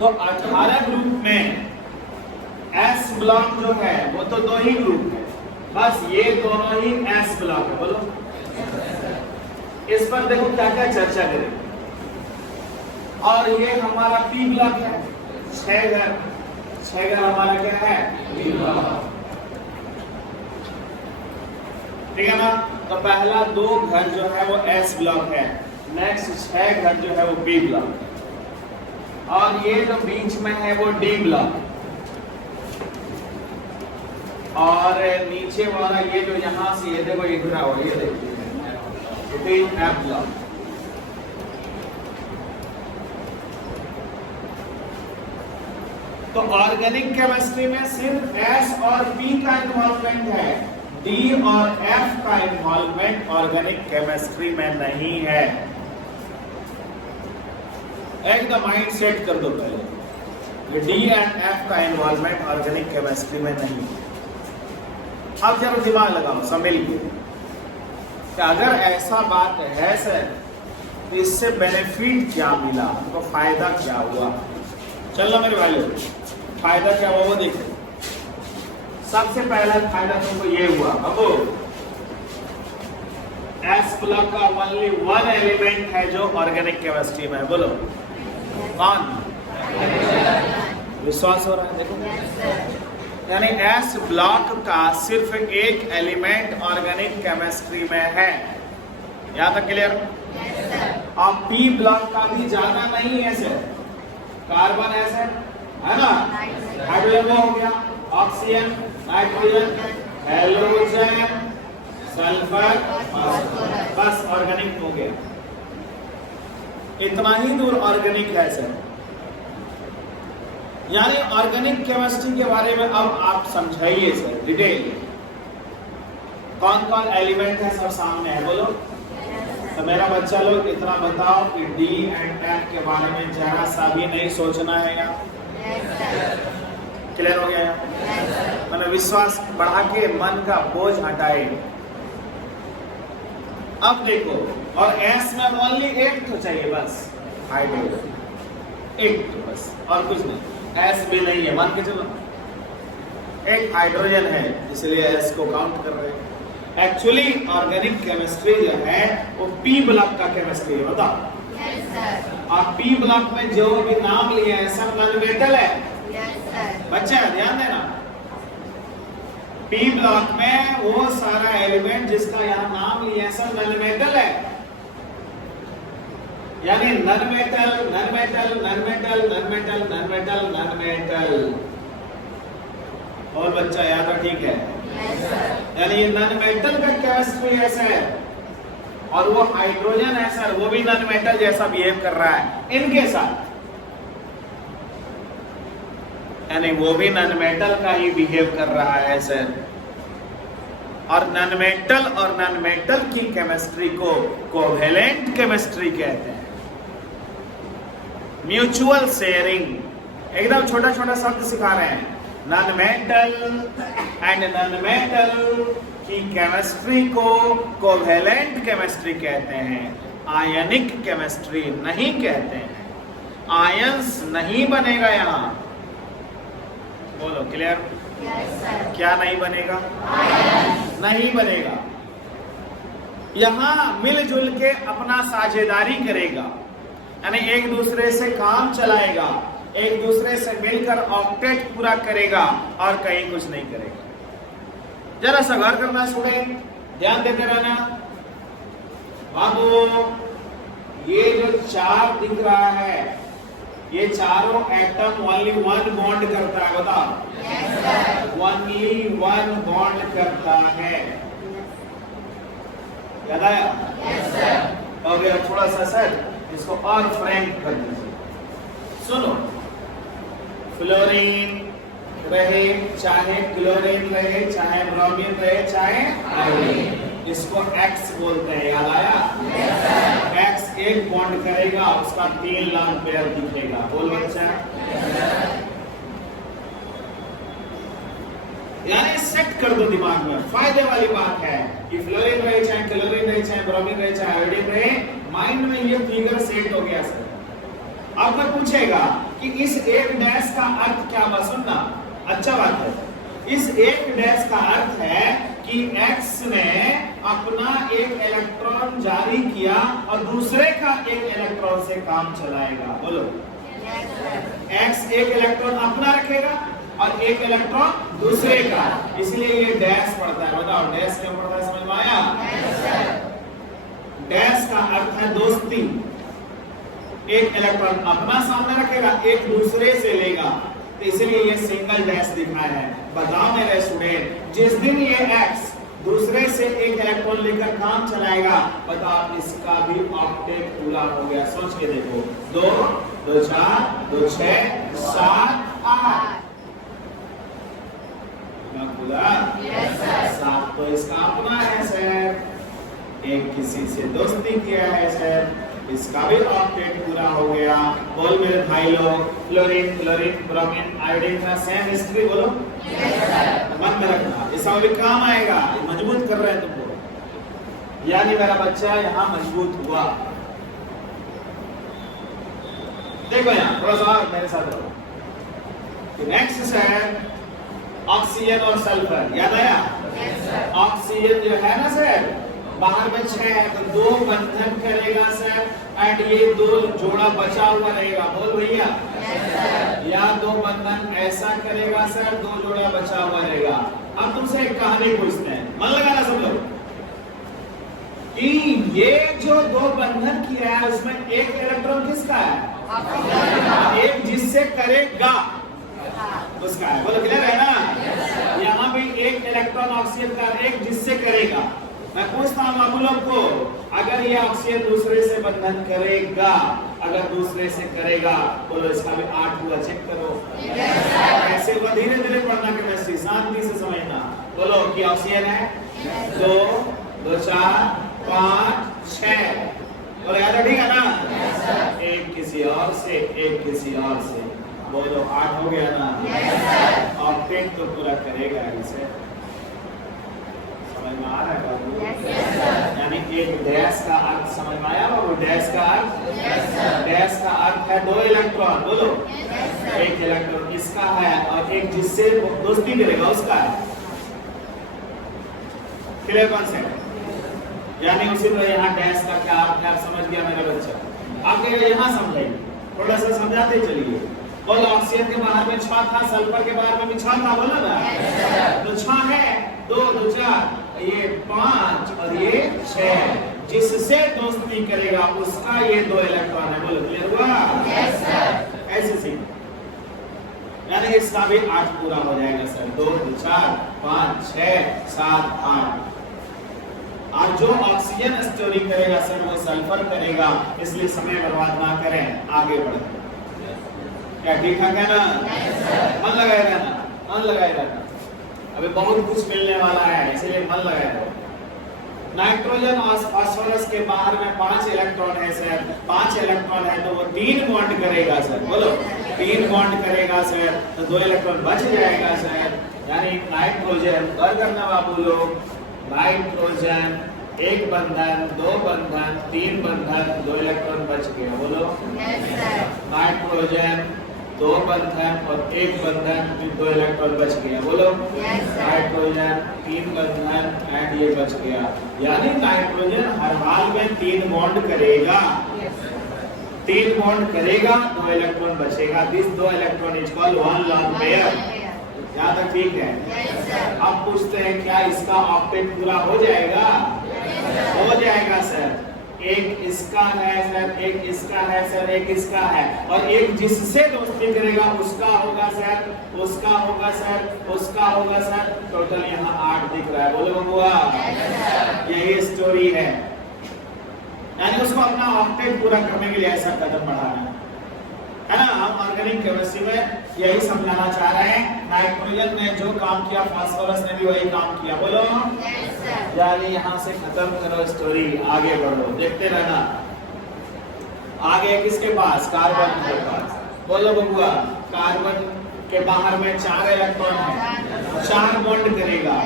तो 18 ग्रुप में S block जो है वो तो 2 ही ग्रुप है, बस ये दोनों ही एस ब्लॉक है। बोलो इस पर देखो क्या क्या चर्चा करें। और ये हमारा पी ब्लॉक है, 6 घर हमारा क्या है, पी ब्लॉक। ठीक है ना। तो पहला 2 घर जो है वो एस ब्लॉक है, नेक्स्ट 6 घर जो है वो बी ब्लॉक, और ये जो बीच में है वो डी ब्लॉक, और नीचे वाला ये जो यहां से ये देखो इधर आओ, ये देखिए एफ ब्लॉक। तो ऑर्गेनिक केमिस्ट्री में सिर्फ एस और पी का इन्वॉल्वमेंट है, डी और एफ का इन्वॉल्वमेंट ऑर्गेनिक केमिस्ट्री में नहीं है। एकदम माइंड सेट कर दो पहले, डी एंड एफ का इन्वॉल्वमेंट ऑर्गेनिक केमिस्ट्री में नहीं है। अब जरा दिमाग लगाओ सब मिलके कि अगर ऐसा बात है सर तो इससे बेनिफिट क्या मिला, तो फायदा क्या हुआ। चलो मेरे भाइयों, फायदा क्या हुआ वो देखो। सबसे पहला फायदा तुमको ये हुआ, अब एस ब्लॉक का ओनली 1 एलिमेंट है जो ऑर्गेनिक केमिस्ट्री में है। बोलो कौन? विश्वास हो रहा है? देखो यानी एस ब्लॉक का सिर्फ एक एलिमेंट ऑर्गेनिक केमिस्ट्री में है। यहां तक क्लियर? और पी ब्लॉक का भी ज्यादा नहीं है सर, कार्बन ऐसे है ना, हाइड्रोजन हो गया, ऑक्सीजन, नाइट्रोजन, हेलोजन, सल्फर, बस ऑर्गेनिक हो गया। इतना ही दूर ऑर्गेनिक है सर। यानी ऑर्गेनिक केमिस्ट्री के बारे में अब आप समझाइए सर डिटेल, कौन कौन एलिमेंट है सब सामने है। बोलो तो मेरा बच्चा लोग इतना बताओ कि डी एंड एफ के बारे में जरा सा भी नहीं सोचना है यार। क्लियर हो गया? मैंने विश्वास बढ़ा के मन का बोझ हटाए। अब देखो, और एस में ओनली एक तो चाहिए बस, हाइड्रोजन एक तो बस, और कुछ नहीं। एस भी नहीं है, मान के चलो एक हाइड्रोजन है इसलिए एस को काउंट कर रहे हैं। एक्चुअली ऑर्गेनिक केमिस्ट्री जो है वो पी ब्लॉक का केमिस्ट्री है, बताओ। yes, sir. और पी ब्लॉक में जो भी नाम लिया है सब नॉन मेटल है। yes, sir. बच्चा ध्यान देना, पी ब्लॉक में वो सारा एलिमेंट जिसका यहाँ नाम लिया है सब नॉन मेटल है। यानी non metal non metal non metal non metal non metal non metal. और बच्चा याद है? ठीक है। यानी ये नॉन मेटल का केमिस्ट्री है सर, और वो हाइड्रोजन है सर, वो भी नॉन मेटल जैसा बिहेव कर रहा है इनके साथ, यानी वो भी नॉन मेटल का ही बिहेव कर रहा है सर। और नॉन मेटल की केमिस्ट्री को कोवेलेंट केमिस्ट्री कहते हैं। म्यूचुअल शेयरिंग, एकदम छोटा छोटा शब्द सिखा रहे हैं। Non metal and non metal की केमिस्ट्री को कोवेलेंट केमिस्ट्री कहते हैं, आयनिक केमिस्ट्री नहीं कहते हैं। आयंस नहीं बनेगा यहाँ। बोलो क्लियर? yes, क्या नहीं बनेगा? नहीं बनेगा। यहाँ मिलजुल के अपना साझेदारी करेगा, यानी एक दूसरे से काम चलाएगा, एक दूसरे से मिलकर ऑक्टेट पूरा करेगा और कहीं कुछ नहीं करेगा। जरा सा गौर करना स्टूडेंट, ध्यान देते रहना। बाबू ये जो 4 दिख रहा है, ये चारों एटम ओनली 1 बॉन्ड करता है, बताओ। ओनली 1 बॉन्ड करता है, याद आया? और ये थोड़ा सा सर इसको और फ्रैंक कर दीजिए। सुनो, फ्लोरीन रहे चाहे क्लोरीन रहे चाहे ब्रोमीन रहे चाहे आयोडीन, इसको एक्स बोलते हैं, याद आया? एक्स एक बॉन्ड करेगा, उसका 3 लाख पेयर दिखेगा। बोल बच्चा। यानी सेट कर दो दिमाग में, फायदे वाली बात है कि फ्लोरीन रहे चाहे क्लोरीन रहे चाहे ब्रोमीन रहे चाहे आयोडीन रहे, माइंड में ये फिगर सेट हो गया सर। अब मैं पूछेगा कि इस एक डैश का अर्थ क्या हुआ, सुनना अच्छा बात है। इस एक डैश का अर्थ है कि x ने अपना एक इलेक्ट्रॉन जारी किया और दूसरे का एक इलेक्ट्रॉन से काम चलाएगा। बोलो x एक इलेक्ट्रॉन अपना रखेगा और एक इलेक्ट्रॉन दूसरे का, इसलिए ये डैश पड़ता है। बताओ डैश क्यों पड़ता है, समझ में आया? डैश का अर्थ है दोस्ती। एक इलेक्ट्रॉन अपना सामने रखेगा, एक दूसरे से लेगा, तो इसलिए ये सिंगल डैश दिखाया है। बताओ मेरे स्टूडेंट, जिस दिन ये x दूसरे से एक इलेक्ट्रॉन लेकर काम चलाएगा, बताओ इसका भी ऑक्टेट पूरा हो गया। सोच के देखो, 2 2 4 2 6 7 8 पूरा 7 तो इसका अपना है सर। एक किसी से दोस्ती किया है सर, इसका भी ऑक्टेट पूरा हो गया। बोल मेरे भाई लोग, क्लोरीन क्लोरीन ब्रोमीन आयोडीन का सेम हिस्ट्री बोलो। मन में रखना, इसका भी काम आएगा। मजबूत कर रहे हैं तुमको, यानी मेरा बच्चा यहाँ मजबूत हुआ। देखो यहाँ थोड़ा सा मेरे साथ रहो। नेक्स्ट है ऑक्सीजन और सल्फर, याद आया? ऑक्सीजन जो है ना सर, बाहर में 6 है तो 2 बंधन करेगा सर, एंड ये 2 जोड़ा बचा हुआ रहेगा। बोल भैया या 2 बंधन ऐसा करेगा सर, 2 जोड़ा बचा हुआ रहेगा। अब तुमसे एक कहानी पूछते हैं, मन लगाना सब लोग, कि ये जो 2 बंधन किया है उसमें एक इलेक्ट्रॉन किसका है? एक जिससे करेगा उसका है। बोलो क्लियर है ना? यहाँ भी एक इलेक्ट्रॉन ऑक्सीजन का, एक जिससे करेगा। मैं पूछता हूँ आप लोग को, अगर ये ऑक्सीजन दूसरे से बंधन करेगा, अगर दूसरे से करेगा, बोलो इसका भी 8 हुआ, चेक करो। ऐसे हुआ, धीरे धीरे पढ़ना केमिस्ट्री, शांति से समझना। बोलो कि ऑक्सीजन है 2 2 4 5 6, बोलो याद ठीक है ना? एक किसी और से, एक किसी और से, बोलो 8 हो गया ना? ऑक्टेट तो पूरा करेगा इसे। समझ में आ रहा है बाबू? यानी एक डैश का अर्थ समझ में आया बाबू? डैश का अर्थ, डैश का अर्थ है 2 इलेक्ट्रॉन। बोलो एक इलेक्ट्रॉन इसका है और एक जिससे दोस्ती करेगा उसका है। Clear concept? यानी उसी तरह यहाँ डैश का क्या अर्थ है, समझ गया मेरा बच्चा? आगे यहाँ समझेंगे, थोड़ा सा समझाते चलिए। बोलो ऑक्सीजन के बाहर में 6 था, सल्फर के बाहर में भी 6 था, बोला ना? तो 6 है, 2 2 4, ये 5 और ये 6, जिससे दोस्ती करेगा उसका ये 2 इलेक्ट्रॉन है। बोलो क्लियर हुआ? ऐसे सीख, यानी इसका भी 8 पूरा हो जाएगा सर। 2 2 4 5 6 7 8। और जो ऑक्सीजन स्टोरी करेगा सर वो सल्फर करेगा, इसलिए समय बर्बाद ना करें, आगे बढ़ें। क्या ठीक है ना? मन लगाए रहना, मन लगाए रहना, अभी बहुत कुछ मिलने वाला है, इसलिए मन लगाए रहना। नाइट्रोजन और फास्फोरस के बाहर में 5 इलेक्ट्रॉन है सर, 5 इलेक्ट्रॉन है तो वो 3 बॉन्ड करेगा सर। बोलो 3 बॉन्ड करेगा सर, तो 2 इलेक्ट्रॉन बच जाएगा सर। यानी नाइट्रोजन कर करना बाबू लोग, नाइट्रोजन 1 बंधन 2 बंधन 3 बंधन 2 इलेक्ट्रॉन बच गया। बोलो नाइट्रोजन 2 बंधन और 1 बंधन, 2 इलेक्ट्रॉन बच गया। बोलो नाइट्रोजन 3 बंधन एंड ये बच गया। यानी नाइट्रोजन हर हाल में 3 बॉन्ड करेगा, 3 बॉन्ड करेगा, 2 इलेक्ट्रॉन बचेगा। This 2 electron is called 1 long pair. यहाँ तक ठीक है? अब पूछते हैं क्या इसका ऑक्टेट पूरा हो जाएगा? हो जाएगा सर। एक इसका है सर, एक इसका है सर, एक इसका है, और एक जिससे दोस्ती करेगा उसका होगा सर, उसका होगा सर, उसका होगा सर। टोटल यहाँ 8 दिख रहा है। बोलो बबुआ यही स्टोरी है। यानी उसको अपना ऑक्टेट पूरा करने के लिए ऐसा कदम बढ़ाना है ना। हम ऑर्गेनिक केमिस्ट्री में यही समझाना चाह रहे हैं। नाइट्रोजन ने जो काम किया फास्फोरस ने भी वही काम किया। बोलो यानी यहाँ से खत्म करो स्टोरी, आगे बढ़ो, देखते रहना। आगे किसके पास? कार्बन के पास। बोलो बबुआ कार्बन के बाहर में 4 इलेक्ट्रॉन है, 4 बॉन्ड करेगा।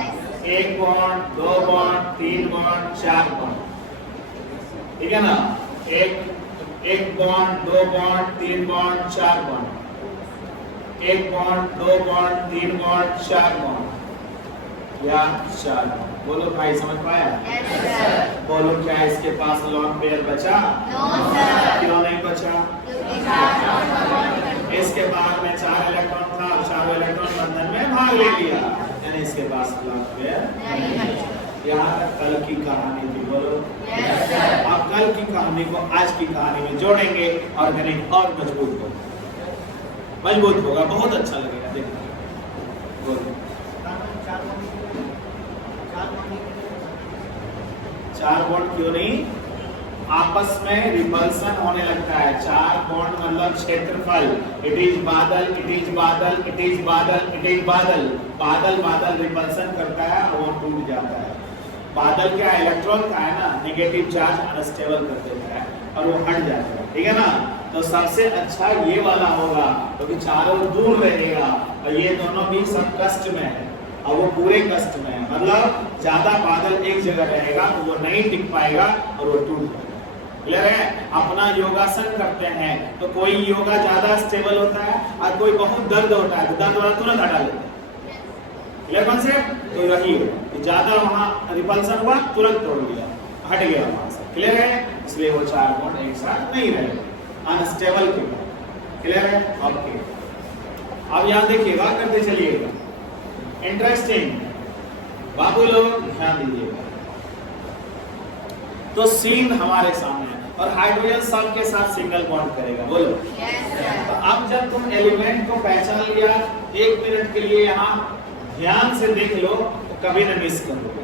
1 बॉन्ड 2 बॉन्ड 3 बॉन्ड 4 बॉन्ड, ठीक है ना? एक बॉन्ड 2 बॉन्ड 3 बॉन्ड 4 बॉन्ड। एक बॉन्ड, दो बॉन्ड, तीन बॉन्ड, चार बॉन्ड या चार बॉन्ड। बोलो भाई समझ पाया? Yes, sir. बोलो क्या इसके पास लॉन पेयर बचा? No, sir. क्यों नहीं बचा? क्योंकि चार बॉन्ड इसके बाद में 4 इलेक्ट्रॉन था, 4 इलेक्ट्रॉन बंधन में भाग ले लिया, यानी इसके पास लॉन पेयर नहीं है। यहाँ तक कल की कहानी थी। बोलो Yes, sir. अब कल की कहानी को आज की कहानी में जोड़ेंगे और करेंगे और मजबूत होगा, बहुत अच्छा लगेगा देखने। बोलो चार बॉन्ड क्यों नहीं? आपस में रिपल्सन होने लगता है। चार बॉन्ड मतलब क्षेत्रफल। इट इज बादल, इट इज बादल, इट इज बादल, इट इज बादल। बादल बादल रिपल्सन करता है और वो टूट जाता है। बादल क्या इलेक्ट्रॉन का है ना, नेगेटिव चार्ज अनस्टेबल कर देता है और वो हट जाता है, ठीक है ना। तो सबसे अच्छा ये वाला होगा क्योंकि चारों दूर रहेगा और ये दोनों भी सब कष्ट में है और वो पूरे कष्ट में है, मतलब ज्यादा बादल एक जगह रहेगा तो वो नहीं टिक पाएगा और वो टूट जाएगा। क्लियर है? अपना योगासन करते हैं तो कोई योगा ज्यादा स्टेबल होता है और कोई बहुत दर्द होता है तो दर्द वाला तुरंत हटा लेता है। Clear concept? तो यही है, ज्यादा वहां रिपल्सन हुआ तुरंत तोड़ दिया, हट गया वहां से। क्लियर है? इसलिए वो चार बॉन्ड एक साथ नहीं रहेगा, अनस्टेबल के। क्लियर है? ओके, अब यहाँ देखिएगा, करते चलिएगा। इंटरेस्टिंग बाबू लोग ध्यान दीजिएगा। तो सीन हमारे सामने है और हाइड्रोजन सबके साथ सिंगल बॉन्ड करेगा। बोलो Yes, sir. तो अब जब तुम एलिमेंट को पहचान लिया, 1 मिनट के लिए यहाँ ध्यान से देख लो तो कभी न मिस करोगे।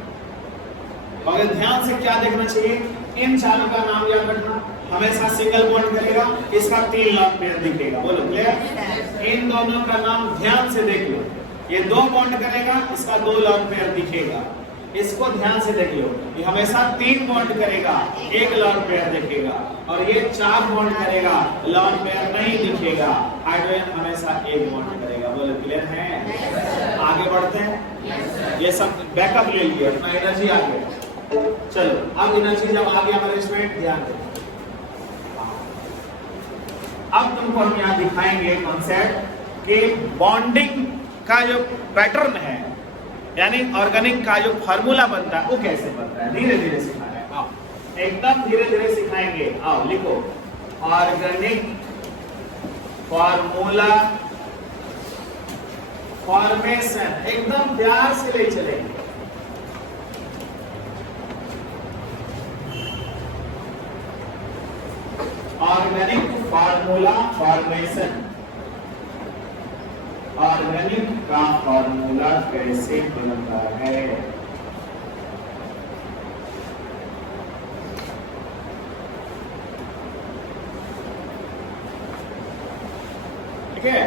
मगर ध्यान से क्या देखना चाहिए? इन चारों का नाम याद रखना, हमेशा सिंगल बॉन्ड करेगा, इसका 3 लॉन्ग पेयर दिखेगा। बोलो क्लियर? इन दोनों का नाम ध्यान से देख लो, ये 2 बॉन्ड करेगा, इसका 2 लॉन्ग पेयर दिखेगा। इसको ध्यान से देख लो, ये हमेशा 3 बॉन्ड करेगा, 1 लॉन्ग पेयर दिखेगा और ये 4 बॉन्ड करेगा, लॉन्ग पेयर नहीं दिखेगा। हाइड्रोजन हमेशा 1 बॉन्ड करेगा। बोलो क्लियर है? आगे बढ़ते हैं। ये सब बैकअप ले लिए, अपना एनर्जी आ गया। चलो अब एनर्जी जब आ गया हमारे स्टूडेंट, ध्यान दो। अब तुमको हम यहाँ दिखाएंगे कॉन्सेप्ट कि बॉन्डिंग का जो पैटर्न है, यानी ऑर्गेनिक का जो फार्मूला बनता है वो कैसे बनता है। धीरे धीरे सिखा रहे हैं, आओ एकदम धीरे धीरे सिखाएंगे। आओ लिखो, ऑर्गेनिक फार्मूला फॉर्मेशन, एकदम प्यार से ले चलेंगे। ऑर्गेनिक फार्मूला फॉर्मेशन, ऑर्गेनिक का फार्मूला कैसे बनता है। ठीक है,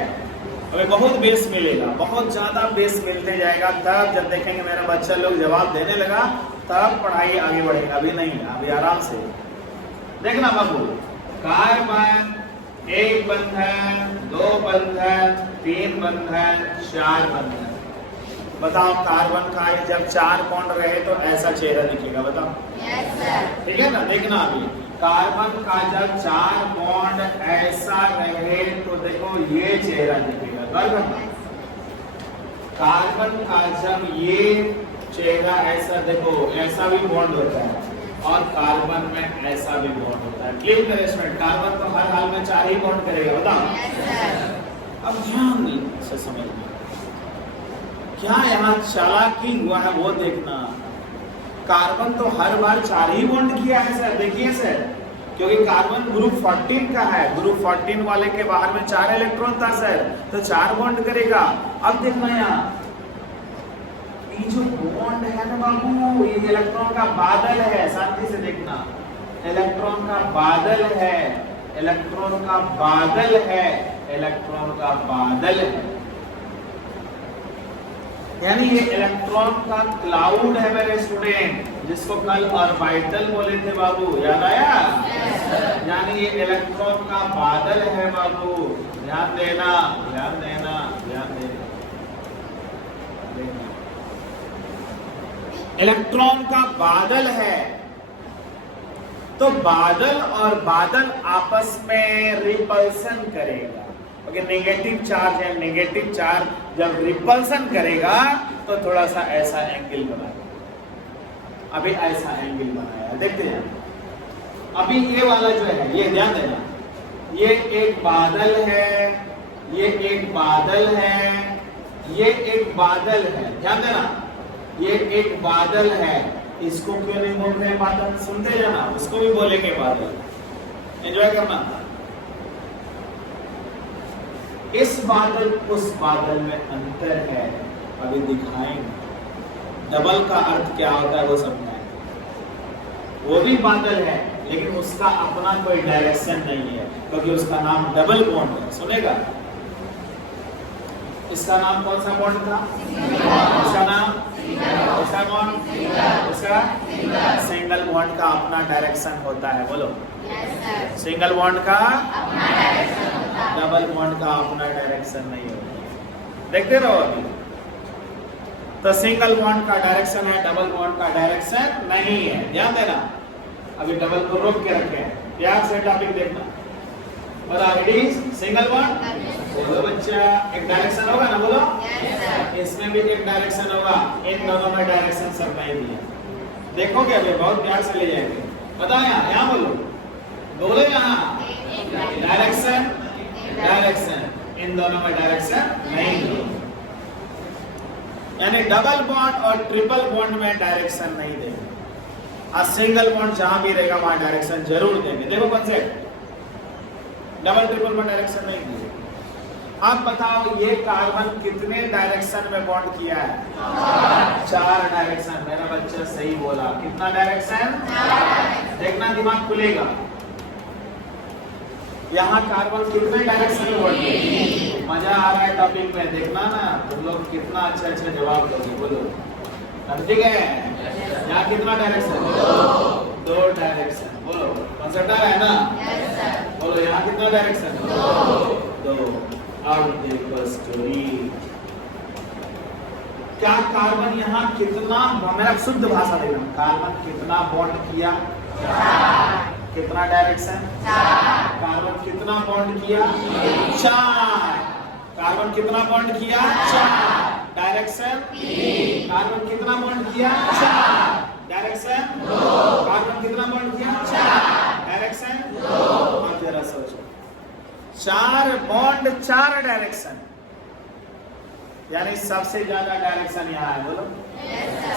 हमें बहुत बेस मिलेगा, बहुत ज्यादा बेस मिलते जाएगा। तब जब देखेंगे मेरा बच्चा लोग जवाब देने लगा तब पढ़ाई आगे बढ़ेगा, अभी नहीं, अभी आराम से देखना बाबू। कार्बन 1 बंधन, 2 बंधन, 3 बंधन, 4 बंधन। बताओ कार्बन का जब 4 बॉन्ड रहे तो ऐसा चेहरा दिखेगा, बताओ। Yes, sir. ठीक है ना, देखना अभी कार्बन का जब 4 बॉन्ड ऐसा रहे तो देखो ये चेहरा दिखेगा। कार्बन का जब ये चेहरा ऐसा देखो, ऐसा भी बॉन्ड होता है और कार्बन में ऐसा भी बॉन्ड होता है। क्लियर करें? कार्बन तो हर हाल में 4 ही बॉन्ड करेगा, बताओ। Yes, sir. अब ध्यान से समझना, क्या यहाँ चालाकी हुआ है वो देखना। कार्बन तो हर बार 4 ही बॉन्ड किया है सर, देखिए सर, क्योंकि कार्बन ग्रुप 14 का है, ग्रुप 14 वाले के बाहर में 4 इलेक्ट्रॉन था सर, तो 4 बॉन्ड करेगा। अब देखना यहाँ ये जो बॉन्ड है ना बाबू, ये इलेक्ट्रॉन का बादल है, शांति से देखना, इलेक्ट्रॉन का बादल है, इलेक्ट्रॉन का बादल है, इलेक्ट्रॉन का बादल है, यानी ये इलेक्ट्रॉन का क्लाउड है मेरे स्टूडेंट, जिसको कल ऑर्बिटल बोले थे बाबू, याद आया? यानी ये इलेक्ट्रॉन का बादल है बाबू, ध्यान देना, ध्यान देना, ध्यान देना। इलेक्ट्रॉन का बादल है, तो बादल और बादल आपस में रिपल्सन करेगा। क्योंकि नेगेटिव चार्ज है, नेगेटिव चार्ज जब रिपल्सन करेगा तो थोड़ा सा ऐसा एंगल बनाएगा। अभी ऐसा एंगल बनाया, देखते हैं। अभी ये वाला जो है, ये ध्यान देना, ये एक बादल है, ये एक बादल है, ये एक बादल है, ध्यान देना, ये एक बादल है। इसको क्यों नहीं बोल रहे बादल? सुनते जाना, उसको भी बोलेंगे बादल, एंजॉय करना। इस बादल उस बादल में अंतर है, अभी दिखाएंगे। डबल का अर्थ क्या होता है वो समझाएंगे। वो भी बादल है लेकिन उसका अपना कोई डायरेक्शन नहीं है, क्योंकि उसका नाम डबल बॉन्ड है। सुनेगा? इसका नाम कौन सा बॉन्ड था? इसका नाम, इसका बॉन्ड, इसका सिंगल बॉन्ड का अपना डायरेक्शन होता है। बोलो, सिंगल बॉन्ड का अपना डायरेक्शन होता है, डबल बॉन्ड का अपना डायरेक्शन नहीं होता। देखते रहो अभी। तो सिंगल बॉन्ड का डायरेक्शन है, डबल बॉन्ड का डायरेक्शन नहीं है, ध्यान देना। अभी डबल को रोक के रखे हैं, प्यार से टॉपिक देखना। बता, रेडी? सिंगल बॉन्ड, बोलो बच्चा, एक डायरेक्शन होगा ना, बोलो। इसमें भी एक डायरेक्शन होगा, इन दोनों में डायरेक्शन सब नहीं दिया। देखोगे अभी, बहुत प्यार से ले जाएंगे। बताओ यहाँ बोलो, बोलो यहाँ, डायरेक्शन, डायरेक्शन, इन दोनों में डायरेक्शन नहीं दिया। यानी डबल बॉन्ड और ट्रिपल बॉन्ड में डायरेक्शन नहीं देंगे, और सिंगल बॉन्ड जहां भी रहेगा वहां डायरेक्शन जरूर देंगे। देखो कॉन्सेप्ट, डबल ट्रिपल में डायरेक्शन नहीं दिए। अब बताओ ये कार्बन कितने डायरेक्शन में बॉन्ड किया है? 4 डायरेक्शन। मेरा बच्चा सही बोला। कितना डायरेक्शन? देखना, दिमाग खुलेगा। यहाँ कार्बन कितने डायरेक्शन में बॉन्ड किया? मजा आ रहा है टॉपिक में, देखना ना तुम लोग कितना अच्छा अच्छा जवाब दोगे। बोलो, ठीक है? यहाँ कितना डायरेक्शन? 2 डायरेक्शन। बोलो, कॉन्सेप्ट आ रहा है ना? बोलो, यहाँ कितना डायरेक्शन? 2। अब देखो स्टोरी। क्या कार्बन यहाँ कितना, मेरा शुद्ध भाषा देना, कार्बन कितना बॉन्ड किया? कितना डायरेक्शन? कार्बन कितना बॉन्ड किया? 4। कार्बन कितना बॉन्ड किया? 4। डायरेक्शन? कार्बन कितना बॉन्ड किया? 4। डायरेक्शन? कार्बन कितना बॉन्ड किया? 4। डायरेक्शन? अब जरा सोचो, 4 बॉन्ड 4 डायरेक्शन, यानी सबसे ज्यादा डायरेक्शन यहाँ है। बोलो,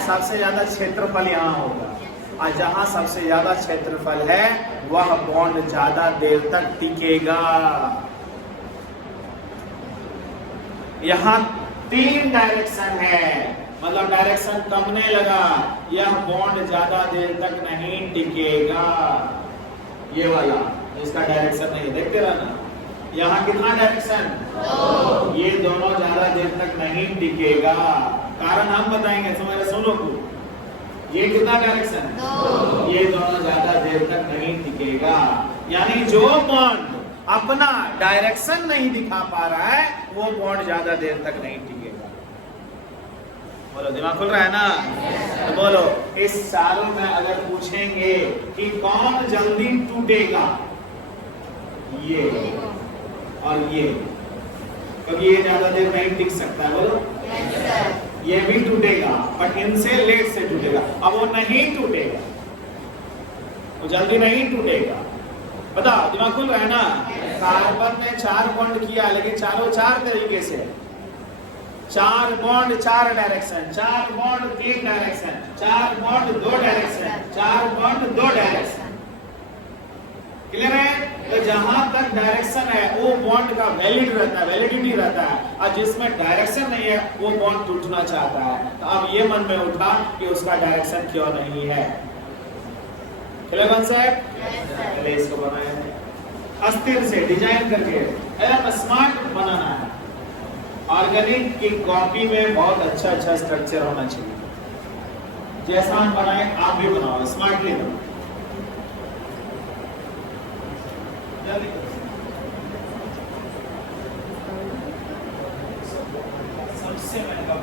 सबसे ज्यादा क्षेत्रफल यहाँ होगा, और जहां सबसे ज्यादा क्षेत्रफल है वह बॉन्ड ज्यादा देर तक टिकेगा। यहाँ 3 डायरेक्शन है, मतलब डायरेक्शन कमने लगा, यह बॉन्ड ज्यादा देर तक नहीं टिकेगा। ये वाला इसका डायरेक्शन नहीं, देखते रहना। यहाँ कितना डायरेक्शन? 2। ये दोनों ज्यादा देर तक नहीं टिकेगा, कारण हम बताएंगे, तुम्हारे सुनो को। ये कितना डायरेक्शन? 2। ये दोनों ज्यादा देर तक नहीं टिकेगा, यानी जो बॉन्ड अपना डायरेक्शन नहीं दिखा पा रहा है वो बॉन्ड ज्यादा देर तक नहीं टिकेगा। बोलो, दिमाग खुल रहा है ना? तो बोलो, इस चारों में अगर पूछेंगे कि कौन जल्दी टूटेगा, ये और ये, क्योंकि ये ज्यादा देर नहीं टिक सकता है। बोलो, ये भी टूटेगा बट इनसे लेट से टूटेगा। अब वो नहीं टूटेगा, वो जल्दी नहीं टूटेगा। बताओ, दिमाग खुल रहा है ना? कार्बन में 4 बॉन्ड किया, लेकिन चारों 4 तरीके से। 4 bond 4 direction, 4 bond 3 direction, 4 bond 2 direction, 4 bond 2 direction. Clear है? तो जहां तक डायरेक्शन है वो बॉन्ड का वैलिड रहता है, वैलिडिटी रहता है, और जिसमें डायरेक्शन नहीं है वो बॉन्ड टूटना चाहता है। तो अब ये मन में उठा कि उसका डायरेक्शन क्यों नहीं है। Clear concept? पहले इसको बनाया है अस्थिर से डिजाइन करके, एकदम स्मार्ट बनाना है। ऑर्गेनिक की कॉपी में बहुत अच्छा अच्छा स्ट्रक्चर होना चाहिए। जैसा हम बनाए आप भी बनाओ, स्मार्टली बनाओ। सबसे महंगा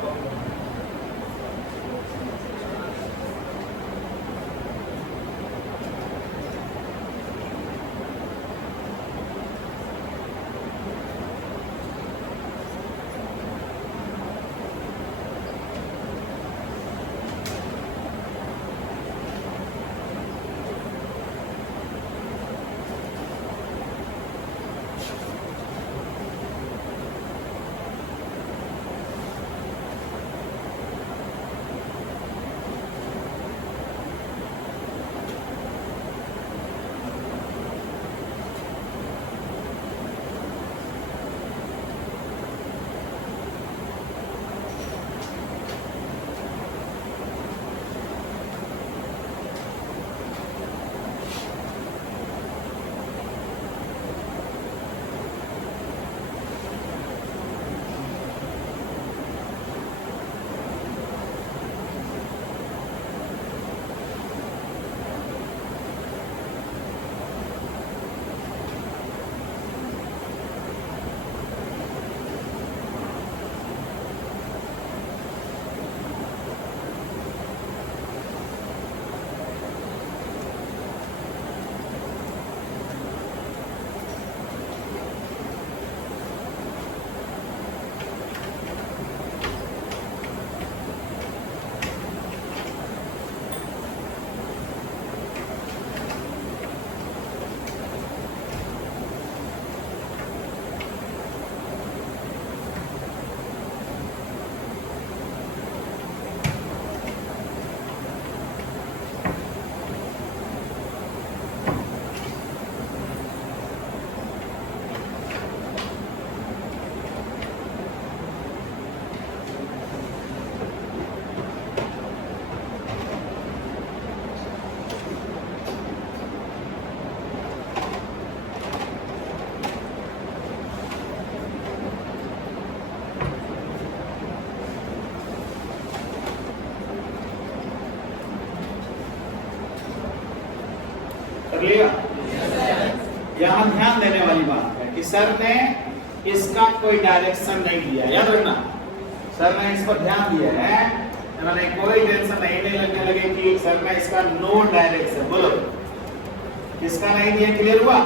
कर लिया। यहाँ ध्यान देने वाली बात है कि सर ने इसका कोई डायरेक्शन नहीं दिया, याद रखना। सर ने इस पर ध्यान दिया है, मैंने कोई टेंशन नहीं लगने लगे कि सर ने इसका नो डायरेक्शन, बोलो किसका नहीं दिया, क्लियर हुआ?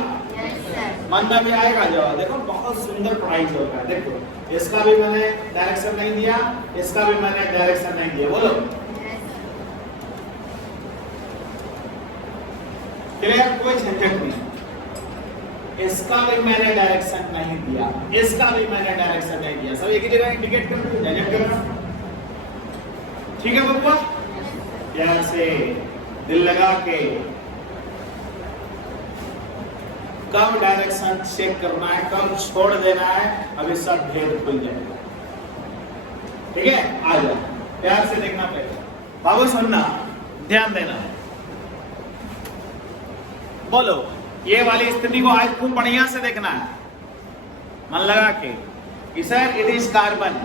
मन में भी आएगा जवाब। देखो बहुत सुंदर पढ़ाई चल रहा है, देखो इसका भी मैंने डायरेक्शन नहीं दिया, इसका भी मैंने डायरेक्शन नहीं दिया, बोलो क्लियर, कोई झंझट नहीं। इसका भी मैंने डायरेक्शन नहीं दिया, इसका भी मैंने डायरेक्शन नहीं दिया, सब एक ही जगह इंडिकेट कर दो, झंझट करना। ठीक है बप्पा, प्यार से दिल लगा के कब डायरेक्शन चेक करना है, कब छोड़ देना है, अभी सब भेद खुल जाएगा। ठीक है, आ जाओ, प्यार से देखना पड़ेगा। बाबू सुनना, ध्यान देना, बोलो ये वाली स्थिति को आज खूब बढ़िया से देखना है, मन लगा के कि sir it is carbon,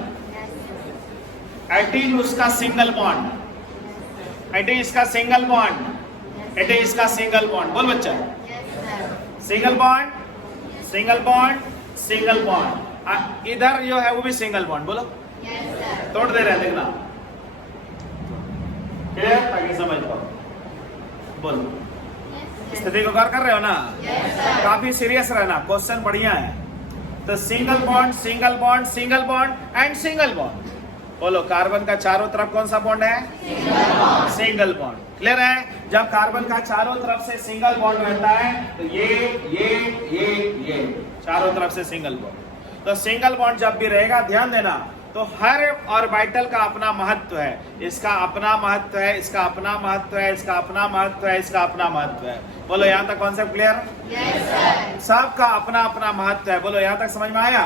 it is उसका सिंगल बॉन्ड, इट इज इसका सिंगल बॉन्ड, इट इज इसका सिंगल बॉन्ड। बोल बच्चा, single bond, single bond, single bond, इधर जो है वो भी सिंगल बॉन्ड, बोलो तोड़ दे रहे, देखना क्लियर, ताकि समझ पाओ। बोलो स्थिति को गौर कर रहे हो ना? काफी सीरियस रहना, क्वेश्चन बढ़िया है। तो single bond, single bond, single bond and single bond. बोलो कार्बन का चारों तरफ कौन सा बॉन्ड है? Single bond. क्लियर है? जब कार्बन का चारों तरफ से सिंगल बॉन्ड रहता है तो ये चारों तरफ से सिंगल बॉन्ड। तो सिंगल बॉन्ड जब भी रहेगा, ध्यान देना, तो हर ऑर्बिटल का अपना महत्व है, इसका अपना महत्व है, इसका अपना महत्व है, इसका अपना महत्व है, इसका अपना महत्व है। बोलो यहाँ तक कॉन्सेप्ट क्लियर? सबका अपना अपना महत्व है। बोलो यहाँ तक समझ में आया?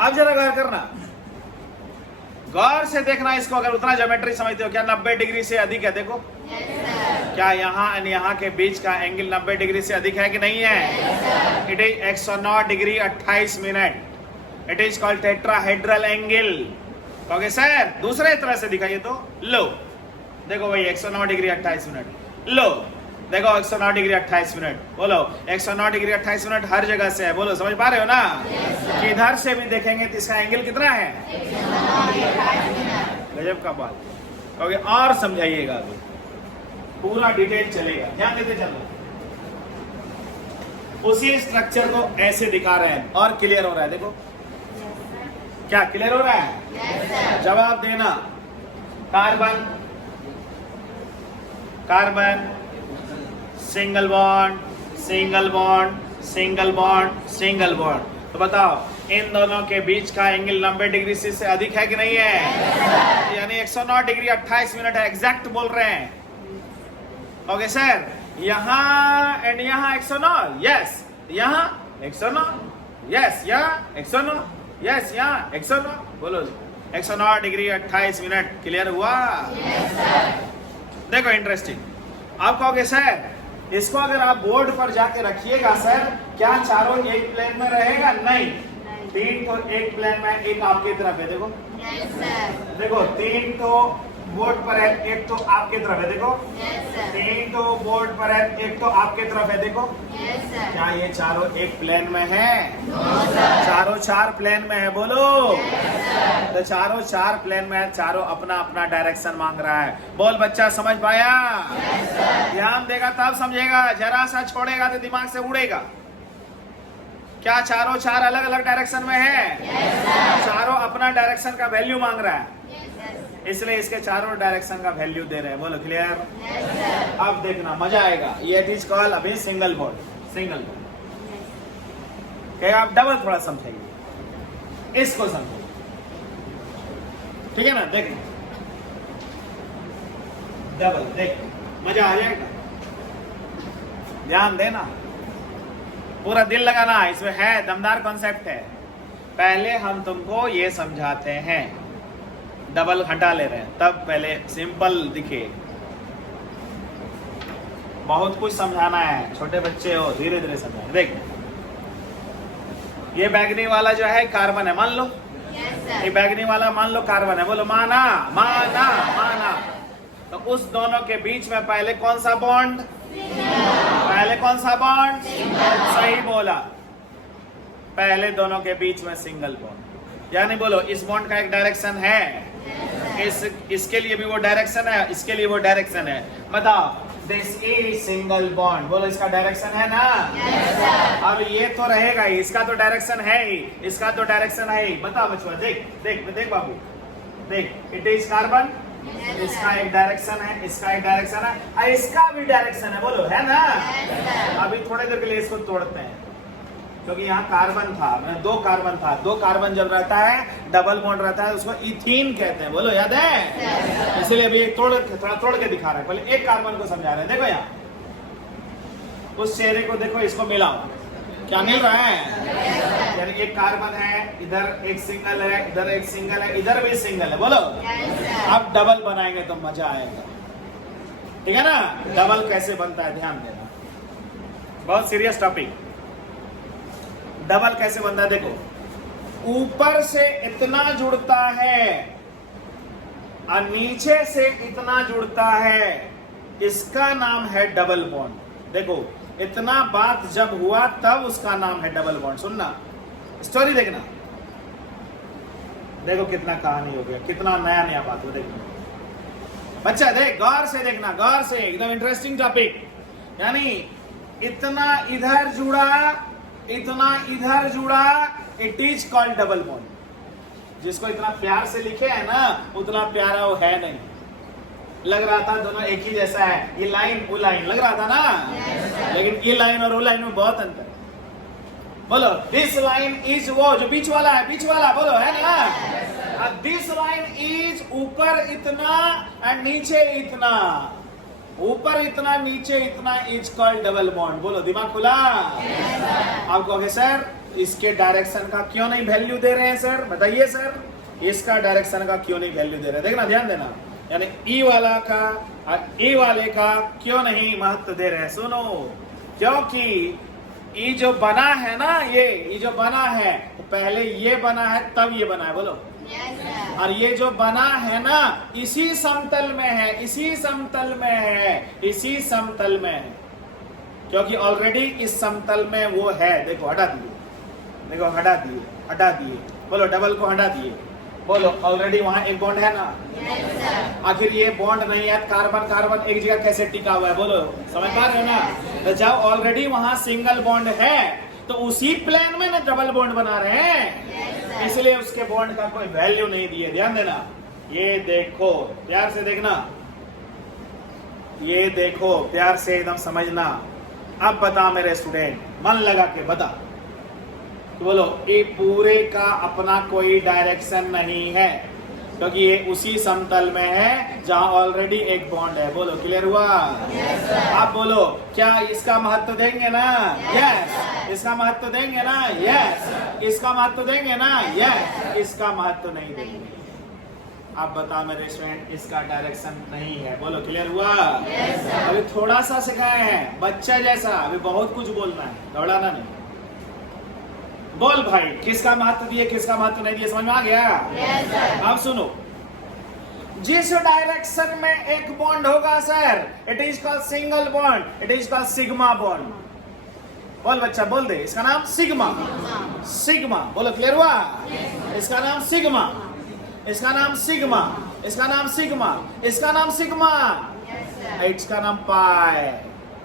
अब जरा गौर करना, गौर से देखना इसको। अगर उतना ज्योमेट्री समझते हो, क्या 90 डिग्री से अधिक है? देखो क्या यहाँ और यहाँ के बीच का एंगल 90 डिग्री से अधिक है कि नहीं है? It is 109 degree 28 minute. It is called tetrahedral angle. कहोगे सर दूसरे तरह से दिखाइए तो, लो देखो भाई 109 डिग्री 28 मिनट, लो देखो 109 डिग्री 28 मिनट। बोलो 109 डिग्री 28 मिनट हर जगह से है। बोलो समझ पा रहे हो ना? कि इधर से भी देखेंगे तो इसका एंगल कितना है? गजब का बात। कहोगे और समझाइएगा, अभी पूरा डिटेल चलेगा, ध्यान देते चलना। उसी स्ट्रक्चर को ऐसे दिखा रहे हैं और क्लियर हो रहा है। देखो क्या क्लियर हो रहा है? जवाब देना। Carbon, carbon, single bond, single bond, single bond, single bond. तो बताओ इन दोनों के बीच का एंगल 90 डिग्री से अधिक है कि नहीं है? यानी 109 डिग्री 28 मिनट है, एग्जैक्ट बोल रहे हैं। ओके सर, यहाँ एंड यहाँ 109, यस, यहाँ 109, यस, यहाँ 109, यस, यहाँ 109। बोलो 109 डिग्री 28 मिनट। क्लियर हुआ? देखो इंटरेस्टिंग। आप कहोगे सर इसको अगर आप बोर्ड पर जाके रखिएगा सर, क्या चारों एक प्लेन में रहेगा? नहीं, 3 तो एक प्लेन में, एक आपकी तरफ है। देखो देखो 3 तो बोर्ड पर है, एक तो आपके तरफ है। देखो 3 तो बोर्ड पर है, एक तो आपके तरफ है। देखो क्या ये चारों एक प्लेन में है? चारों 4 प्लेन में है। बोलो तो चारों 4 प्लेन में है, चारों अपना अपना डायरेक्शन मांग रहा है। बोल बच्चा समझ पाया? ध्यान देगा तब समझेगा, जरा सा छोड़ेगा तो दिमाग से उड़ेगा। क्या चारों 4 अलग अलग डायरेक्शन में है? चारों अपना डायरेक्शन का वैल्यू मांग रहा है, इसलिए इसके चारों डायरेक्शन का वैल्यू दे रहे हैं। बोलो क्लियर? अब देखना मजा आएगा। ये इट इज कॉल्ड अभी सिंगल बॉन्ड, सिंगल बॉन्ड। क्या आप डबल थोड़ा समझाइए, इसको समझो, ठीक है ना? देख डबल, देख मजा आ जाएगा। ध्यान देना, पूरा दिल लगाना, इसमें है दमदार कॉन्सेप्ट है। पहले हम तुमको ये समझाते हैं, डबल हटा ले रहे हैं, तब पहले सिंपल दिखे। बहुत कुछ समझाना है, छोटे बच्चे हो, धीरे धीरे समझाना। देख ये बैगनी वाला जो है कार्बन है, मान लो ये बैगनी वाला मान लो कार्बन है। बोलो माना, माना, माना। तो उस दोनों के बीच में पहले कौन सा बॉन्ड? पहले कौन सा बॉन्ड? सही बोला, पहले दोनों के बीच में सिंगल बॉन्ड। यानी बोलो इस बॉन्ड का एक डायरेक्शन है, इसके लिए भी वो डायरेक्शन है, इसके लिए वो डायरेक्शन है। बताओ, दिस इज सिंगल बॉन्ड, बोलो इसका डायरेक्शन है ना? अब ये तो रहेगा ही, इसका तो डायरेक्शन है ही, इसका तो डायरेक्शन है ही। बताओ बच्चों, देख देख देख बाबू, देख, इट इज कार्बन, इसका एक डायरेक्शन है, इसका एक डायरेक्शन है, और इसका भी डायरेक्शन है, बोलो है ना? अभी थोड़ी देर के लिए इसको तोड़ते हैं, क्योंकि यहाँ कार्बन था, दो कार्बन था, दो कार्बन जब रहता है डबल बॉन्ड रहता है उसको इथीन कहते हैं, बोलो याद है? इसलिए अभी थोड़ा तोड़ के दिखा रहे हैं, पहले एक कार्बन को समझा रहे हैं। देखो यहाँ उस चेहरे को देखो, इसको मिलाओ, क्या मिल रहा है? यानी एक कार्बन है, इधर एक सिंगल है, इधर एक सिंगल है, इधर भी सिंगल है, बोलो। अब डबल बनाएंगे तो मजा आएगा, ठीक है ना? डबल कैसे बनता है ध्यान देना, बहुत सीरियस टॉपिक। डबल कैसे बनता है देखो, ऊपर से इतना जुड़ता है और नीचे से इतना जुड़ता है, इसका नाम है डबल बॉन्ड। देखो इतना बात जब हुआ तब उसका नाम है डबल बॉन्ड। सुनना, स्टोरी देखना, देखो कितना कहानी हो गया, कितना नया नया बात हो। देखो बच्चा, देख गौर से देखना, गौर से, एकदम इंटरेस्टिंग टॉपिक। यानी इतना इधर जुड़ा, इतना इधर जुड़ा, it is called double bond. जिसको इतना प्यार से लिखे है ना, उतना प्यारा वो है नहीं, लग रहा था दोनों एक ही जैसा है, ये लाइन वो लाइन लग रहा था ना, लेकिन ये लाइन और वो लाइन में बहुत अंतर है। बोलो, दिस लाइन इज वो जो बीच वाला है, बीच वाला, बोलो है ना? दिस लाइन इज ऊपर इतना और नीचे इतना, ऊपर इतना नीचे इतना, इज कॉल्ड डबल बॉन्ड। बोलो, दिमाग खुला? आप कहोगे सर इसके डायरेक्शन का क्यों नहीं वैल्यू दे रहे हैं सर, बताइए सर, इसका डायरेक्शन का क्यों नहीं वैल्यू दे रहे हैं? देखना, ध्यान देना, यानी ई वाला का और ई वाले का क्यों नहीं महत्व दे रहे हैं? सुनो, क्योंकि ये जो बना है ना, ये जो बना है, तो पहले ये बना है तब ये बना है, बोलो। और ये जो बना है ना, इसी समतल में है, इसी समतल में है, इसी समतल में है, क्योंकि ऑलरेडी इस समतल में वो है। देखो हटा दिए, देखो हटा दिए, हटा दिए, बोलो डबल को हटा दिए, बोलो ऑलरेडी वहां एक बॉन्ड है ना। आखिर ये बॉन्ड नहीं है, कार्बन कार्बन एक जगह कैसे टिका हुआ है, बोलो समझ पा रहे हो ना? तो जब ऑलरेडी वहां सिंगल बॉन्ड है तो उसी प्लेन में ना डबल बॉन्ड बना रहे हैं, इसलिए उसके बॉन्ड का कोई वैल्यू नहीं दिए। ध्यान देना, ये देखो, प्यार से देखना, ये देखो, प्यार से एकदम समझना। अब बता मेरे स्टूडेंट, मन लगा के बता, तो बोलो ये पूरे का अपना कोई डायरेक्शन नहीं है, क्योंकि ये उसी समतल में है जहां ऑलरेडी एक बॉन्ड है। बोलो क्लियर हुआ? आप बोलो, क्या इसका महत्व देंगे ना? यस। इसका महत्व देंगे ना? यस। इसका महत्व देंगे ना? यस। इसका महत्व नहीं देंगे। आप बता मेरे स्टूडेंट, इसका डायरेक्शन नहीं है। बोलो क्लियर हुआ? अभी थोड़ा सा सिखाए हैं, बच्चा जैसा, अभी बहुत कुछ बोलना है, दौड़ाना नहीं। बोल भाई, किसका महत्व दिए, किसका महत्व नहीं दिए, समझ में आ गया? अब सुनो, जिस डायरेक्शन में एक बॉन्ड होगा sir, it is called single bond, it is called sigma bond. बोल बच्चा, बोल दे, इसका नाम सिग्मा। सिग्मा, बोलो क्लियर हुआ? इसका नाम सिग्मा, इसका नाम सिग्मा, इसका नाम सिग्मा, इसका नाम सिग्मा, इसका नाम पाई।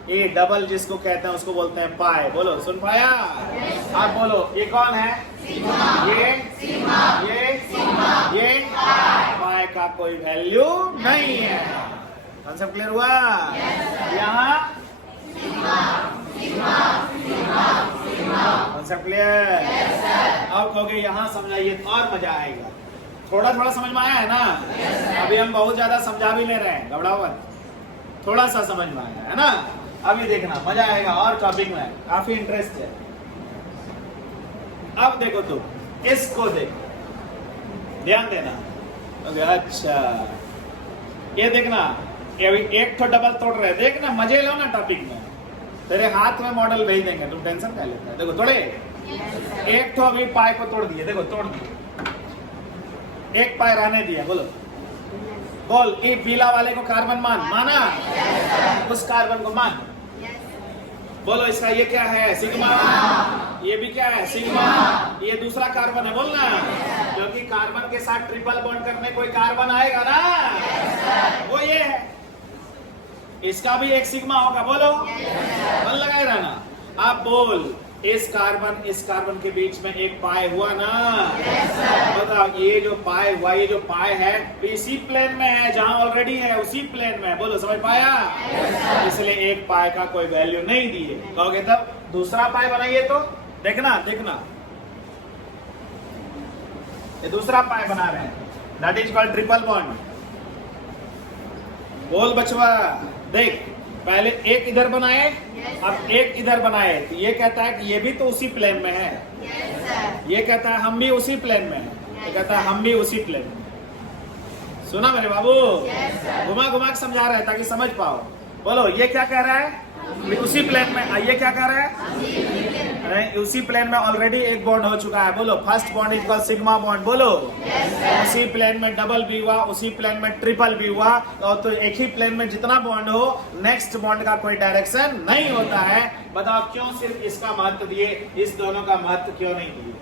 ये डबल जिसको कहते हैं उसको बोलते हैं पाई। बोलो, सुन पाया? आप बोलो, ये कौन है? ये पाई का कोई वैल्यू नहीं है। कॉन्सेप्ट क्लियर हुआ? यहाँ कॉन्सेप्ट क्लियर? अब कहोगे यहाँ समझाइए और मजा आएगा। थोड़ा थोड़ा समझ में आया है ना? अभी हम बहुत ज्यादा समझा भी ले रहे हैं, घबराओ मत, थोड़ा सा समझ में आया है ना? अभी देखना मजा आएगा और टॉपिक में काफी इंटरेस्ट है। अब देखो तुम, इसको देखो, ध्यान देना। अच्छा, ये देखना, ये अभी एक तो डबल तोड़ रहे, देखना मजे लो ना टॉपिक में। तेरे हाथ में मॉडल भेज देंगे, तुम टेंशन क्या लेता है? देखो तोड़े, एक तो अभी पाई को तोड़ दिए, देखो तोड़ दिए, एक पाई रहने दिया। बोलो, बोल, ये पीला वाले को कार्बन मान, माना? उस कार्बन को मान, बोलो इसका ये क्या है? सिग्मा। ये भी क्या है? सिग्मा। ये दूसरा कार्बन है, बोलना, क्योंकि कार्बन के साथ ट्रिपल बॉन्ड करने कोई कार्बन आएगा ना, वो ये है। इसका भी एक सिग्मा होगा, बोलो, मन लगाए रहना। आप बोल, इस कार्बन के बीच में एक पाई हुआ ना, बताओ, ये जो पाई हुआ, ये जो पाई है इसी प्लेन में है जहां ऑलरेडी है, उसी प्लेन में है, बोलो, समझ पाया? इसलिए एक पाई का कोई वैल्यू नहीं दिए, कहोगे तब दूसरा पाई बनाइए, तो देखना ये दूसरा पाई बना रहे हैं, that is called triple bond. बोल बचवा, देख, पहले एक इधर बनाए, अब एक इधर बनाए, तो ये कहता है कि ये भी तो उसी प्लेन में है, ये कहता है हम भी उसी प्लेन में है, ये कहता है हम भी उसी प्लेन में। सुना मेरे बाबू? घुमा घुमा के समझा रहा है ताकि समझ पाओ। बोलो, ये क्या कह रहा है? उसी प्लेन में। ये क्या कह रहा है? उसी प्लेन में ऑलरेडी एक बॉन्ड हो चुका है, बोलो, first bond is called sigma bond, बोलो। उसी प्लेन में डबल भी हुआ, उसी प्लेन में ट्रिपल भी हुआ, और तो एक ही प्लेन में जितना बॉन्ड हो, नेक्स्ट बॉन्ड का कोई डायरेक्शन नहीं होता है। बताओ क्यों सिर्फ इसका महत्व दिए, इस दोनों का महत्व क्यों नहीं दिए?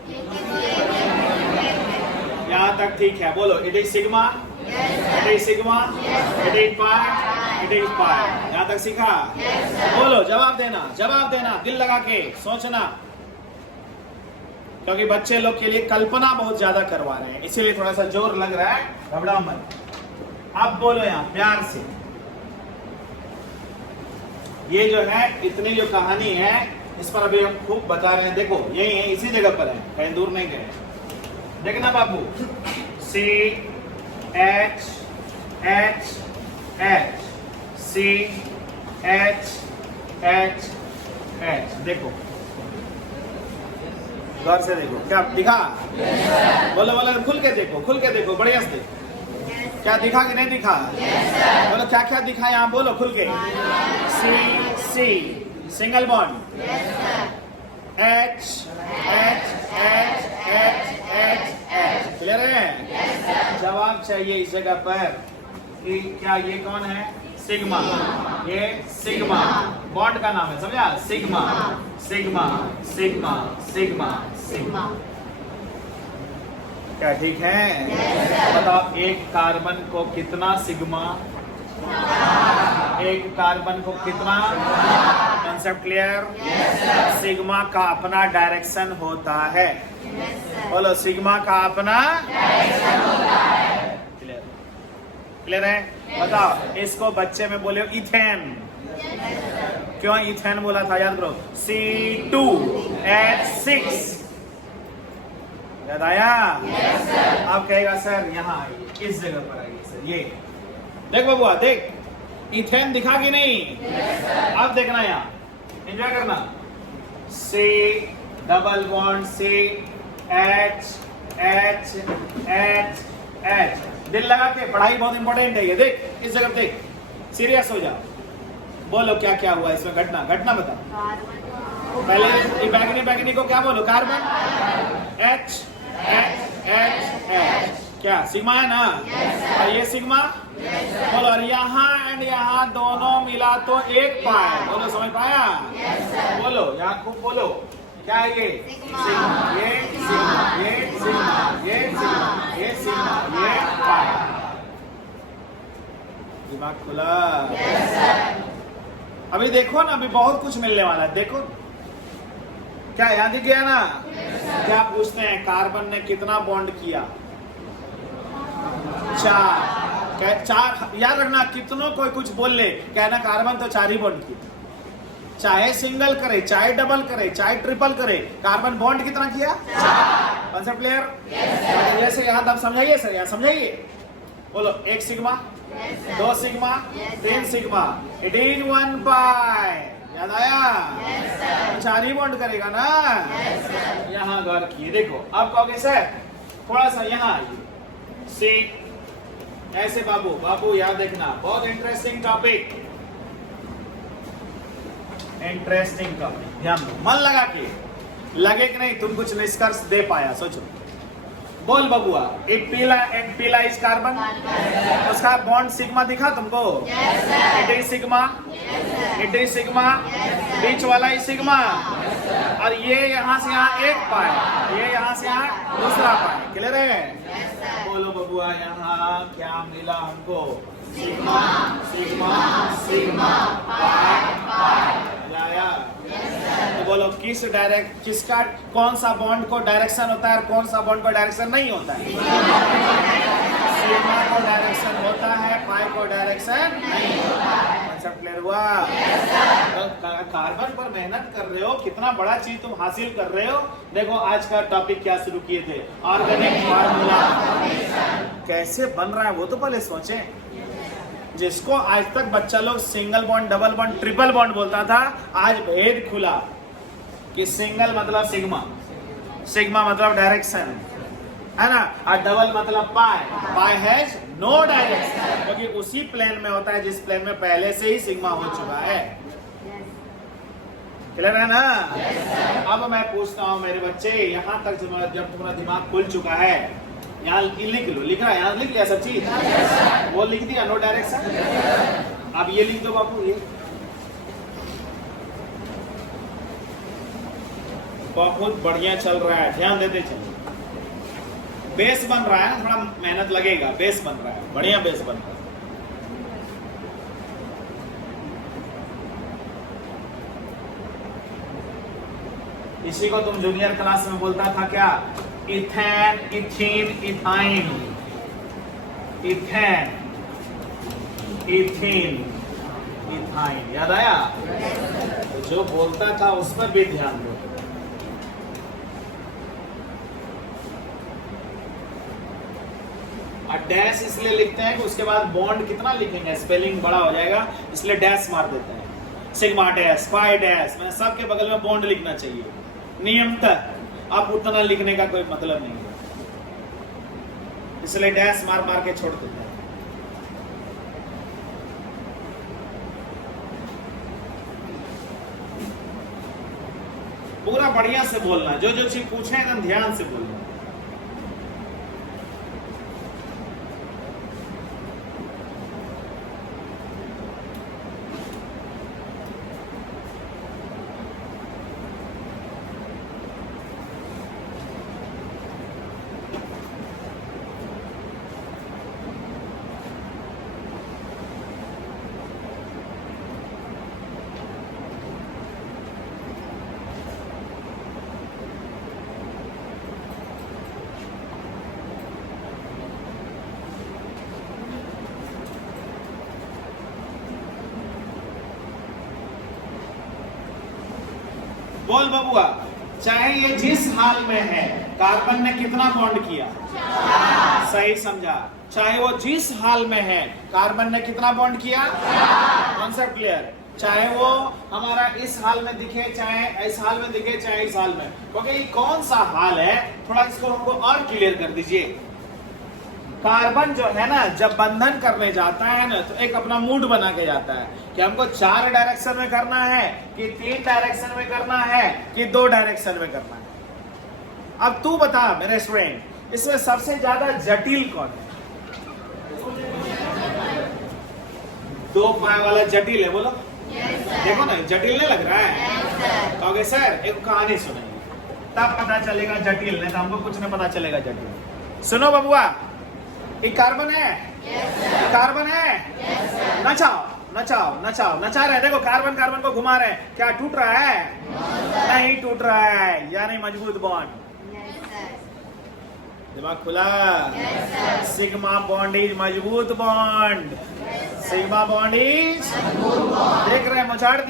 यहाँ तक ठीक है, बोलो, it is sigma, it is sigma, it is pi, it is pi. यहाँ तक सीखा? बोलो, जवाब देना, दिल लगा के सोचना, क्योंकि बच्चे लोग के लिए कल्पना बहुत ज्यादा करवा रहे हैं, इसीलिए थोड़ा सा जोर लग रहा है, घबराओ मत। अब बोलो यहाँ प्यार से, ये जो है इतनी जो कहानी है, इस पर अभी हम खूब बता रहे हैं, देखो यही है, इसी जगह पर है, कहीं दूर नहीं गए। देखना बाबू, C H H H C H H H, देखो, गौर से देखो, क्या दिखा? बोलो, खुल के देखो, बढ़िया से देखो, क्या दिखा कि नहीं दिखा? बोलो, क्या क्या दिखा यहाँ, बोलो खुल के। C single bond, H H H H H H, clear है? जवाब चाहिए इस जगह पर कि क्या ये कौन है? सिग्मा। ये सिग्मा बॉन्ड का नाम है, समझा? Sigma sigma sigma sigma sigma. क्या ठीक है? बताओ, एक कार्बन को कितना सिग्मा, एक कार्बन को कितना? Concept clear? सिग्मा का अपना डायरेक्शन होता है, बोलो, सिग्मा का अपना डायरेक्शन होता है। क्लियर है? बताओ, इसको बच्चे में बोले इथेन, क्यों इथेन बोला था, याद करो, C2H6, याद आया? अब कहेगा सर यहाँ आइए, इस जगह पर आइए सर, ये देख बबुआ, देख, इथेन दिखा कि नहीं? अब देखना, यहाँ एंजॉय करना, C double bond C H H H H, दिल लगा के, पढ़ाई बहुत इंपॉर्टेंट है ये, देख इस जगह, देख, सीरियस हो जाओ। बोलो क्या क्या हुआ इसमें, घटना बताओ। पहले बैगनी को क्या बोलो? Carbon, H H H H, क्या सिग्मा है ना? और ये सिग्मा, बोलो, और यहाँ एंड यहाँ दोनों मिला तो एक पाए, बोलो, समझ पाया? बोलो, यहाँ खूब बोलो, क्या है ये? सिग्मा, ये सिग्मा, ये सिग्मा, ये सिग्मा, ये सिग्मा, ये पाई। दिमाग खुला? अभी देखो ना, अभी बहुत कुछ मिलने वाला है, देखो, क्या याद ही गया ना? क्या पूछते हैं, कार्बन ने कितना बॉन्ड किया? 4 याद रखना, कितनों कोई कुछ बोल ले, कहना कार्बन तो 4 ही बॉन्ड किया, चाहे सिंगल करे, चाहे डबल करे, चाहे ट्रिपल करे, कार्बन बॉन्ड कितना किया? 4। Concept clear? जैसे यहाँ आप समझाइए सर, यहाँ समझाइए, बोलो, 1 sigma, 2 sigma, 3 sigma, it is 1 पाई, याद आया? 4 ही बॉन्ड करेगा ना? यहाँ गौर किए, देखो, अब कहोगे सर थोड़ा सा यहाँ आइए, C ऐसे, बाबू याद देखना, बहुत इंटरेस्टिंग टॉपिक, ध्यान दो, मन लगा के, लगे कि नहीं तुम कुछ निष्कर्ष दे पाया, सोचो, बोल बबुआ, पीला इज कार्बन, उसका बॉन्ड सिग्मा दिखा तुमको? It is sigma, it is sigma, बीच वाला ही सिग्मा, और ये यहाँ से यहाँ एक पाए, ये यहाँ से यहाँ दूसरा पाए। क्लियर है? बोलो बबुआ, यहाँ क्या मिला हमको? सिग्मा सिग्मा सिग्मा पाई पाई। आया? तो बोलो किसका कौन सा बॉन्ड को डायरेक्शन होता है और कौन सा बॉन्ड को डायरेक्शन नहीं होता है? सिग्मा को डायरेक्शन होता है, पाई को डायरेक्शन नहीं होता है। सब क्लियर हुआ? तो कार्बन पर मेहनत कर रहे हो, कितना बड़ा चीज तुम हासिल कर रहे हो। देखो आज का टॉपिक क्या शुरू किए थे, ऑर्गेनिक फार्मूला कैसे बन रहा है वो तो पहले सोचे। जिसको आज तक बच्चा लोग single bond, double bond, triple bond बोलता था, आज भेद खुला कि सिंगल मतलब सिग्मा, सिग्मा मतलब डायरेक्शन, है ना, और डबल मतलब पाई, पाई हैज नो डायरेक्शन, क्योंकि उसी प्लेन में होता है जिस प्लेन में पहले से ही सिग्मा हो चुका है। क्लियर है ना? अब मैं पूछता हूँ मेरे बच्चे, यहाँ तक जब तुम्हारा दिमाग खुल चुका है, यहाँ लिख लो, लिख रहा है, यहाँ लिख लिया सब चीज, वो लिख दिया नो डायरेक्शन। अब ये लिख दो बापू, ये बहुत बढ़िया चल रहा है, ध्यान देते चलो। बेस बन रहा है, थोड़ा मेहनत लगेगा, बेस बन रहा है, बढ़िया बेस बन रहा है। इसी को तुम जूनियर क्लास में बोलता था क्या? Ethane, ethene, ethyne, ethane, ethene, ethyne. याद आया? तो जो बोलता था उस पर भी ध्यान दो। और डैश इसलिए लिखते हैं कि उसके बाद बॉन्ड कितना लिखेंगे, स्पेलिंग बड़ा हो जाएगा, इसलिए डैश मार देते हैं। सिग्मा डैश, पाई डैश, मैं सबके बगल में बॉन्ड लिखना चाहिए नियमतः। अब उतना लिखने का कोई मतलब नहीं है, इसलिए डैश मार मार के छोड़ देते हैं। पूरा बढ़िया से बोलना, जो जो चीज पूछे एकदम ध्यान से बोलना। बोल बबुआ, चाहे ये जिस हाल में है, कार्बन ने कितना बॉन्ड किया? सही समझा। चाहे वो जिस हाल में है, कार्बन ने कितना बॉन्ड किया? Concept clear? चाहे वो हमारा इस हाल में दिखे, चाहे इस हाल में दिखे, चाहे इस हाल में, क्योंकि कौन सा हाल है, थोड़ा इसको हमको और क्लियर कर दीजिए। कार्बन जो है ना, जब बंधन करने जाता है ना, तो एक अपना मूड बना के जाता है कि हमको 4 डायरेक्शन में करना है, कि 3 डायरेक्शन में करना है, कि 2 डायरेक्शन में करना है। अब तू बता मेरे स्टूडेंट, इसमें सबसे ज्यादा जटिल कौन है? 2 पाए वाला जटिल है, बोलो। देखो ना, जटिल नहीं लग रहा है? कहोगे सर एक कहानी सुनाइए, तब पता चलेगा जटिल, नहीं तो हमको कुछ नहीं पता चलेगा जटिल। सुनो बबुआ, ये कार्बन है, कार्बन है, नचाओ नचाओ नचाओ, नचा रहे, देखो कार्बन कार्बन को घुमा रहे, क्या टूट रहा है? नहीं टूट रहा है, यानी मजबूत बॉन्ड। दिमाग खुला? सिग्मा बॉन्ड इज मजबूत बॉन्ड, सिग्मा बॉन्ड इज, देख रहे हैं, मुछाड़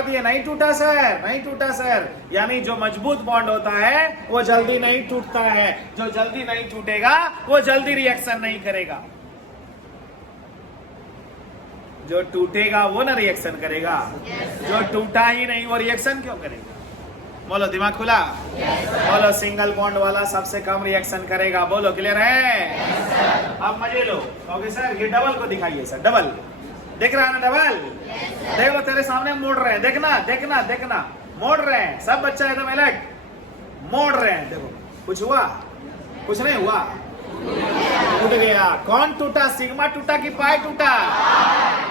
दिए, नहीं टूटा सर, नहीं टूटा सर। यानी जो मजबूत बॉन्ड होता है वो जल्दी नहीं टूटता है, जो जल्दी नहीं टूटेगा वो जल्दी रिएक्शन नहीं करेगा, जो टूटेगा वो ना रिएक्शन करेगा, जो टूटा ही नहीं वो रिएक्शन क्यों करेगा? बोलो, दिमाग खुला? बोलो, सिंगल बॉन्ड वाला सबसे कम रिएक्शन करेगा। बोलो, क्लियर है? अब मजे लो। ओके सर, ये डबल को दिखाइए सर, डबल दिख रहा है ना? डबल देखो, तेरे सामने मोड़ रहे हैं, देखना देखना देखना, मोड़ रहे हैं, सब बच्चा एकदम अलर्ट, मोड़ रहे हैं। देखो, कुछ हुआ? कुछ नहीं हुआ, टूट गया। कौन टूटा? सिग्मा टूटा कि पाई टूटा?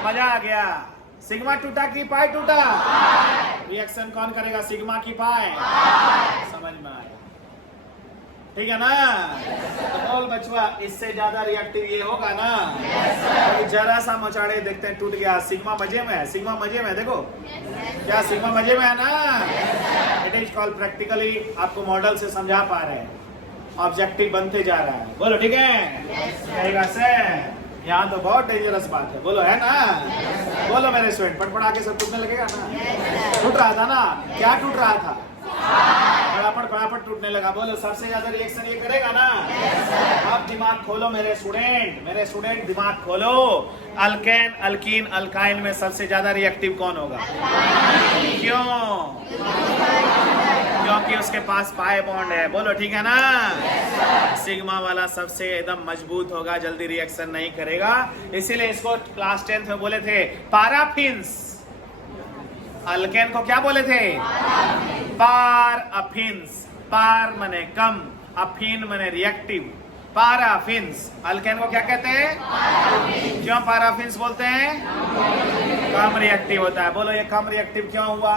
मजा आ गया। सिग्मा टूटा कि पाई टूटा? रिएक्शन कौन करेगा, सिग्मा की पाई? समझ में आया, ठीक है ना? तो बोल बचवा, इससे ज्यादा रिएक्टिव ये होगा ना? तो जरा सा मचाड़े देखते हैं, टूट गया। सिग्मा मजे में है, सिग्मा मजे में है, देखो क्या सिग्मा मजे में है ना? इट इज कॉल्ड प्रैक्टिकली, आपको मॉडल से समझा पा रहे हैं, ऑब्जेक्टिव बनते जा रहा है। बोलो ठीक है? कहेगा से यहाँ तो बहुत डेंजरस बात है, बोलो है ना? बोलो मेरे स्टूडेंट, पटपट आके सब टूटने लगेगा ना? टूट रहा था ना? क्या टूट रहा था? फटाफट टूटने लगा। बोलो सबसे ज्यादा रिएक्शन ये करेगा ना? अब दिमाग खोलो मेरे स्टूडेंट दिमाग खोलो। अल्केन, अल्कीन, अल्काइन में सबसे ज्यादा रिएक्टिव कौन होगा? क्यों? क्योंकि उसके पास पाई बॉन्ड है। बोलो ठीक है ना? सिग्मा वाला सबसे एकदम मजबूत होगा, जल्दी रिएक्शन नहीं करेगा, इसीलिए इसको क्लास 10th में बोले थे पाराफिन्स। अल्केन को क्या बोले थे? पाराफिन्स। पार मने कम, अफीन मने रिएक्टिव। पाराफिन्स। अल्केन को क्या कहते हैं? क्यों पाराफिन्स बोलते हैं? कम रिएक्टिव होता है। बोलो ये कम रिएक्टिव क्यों हुआ?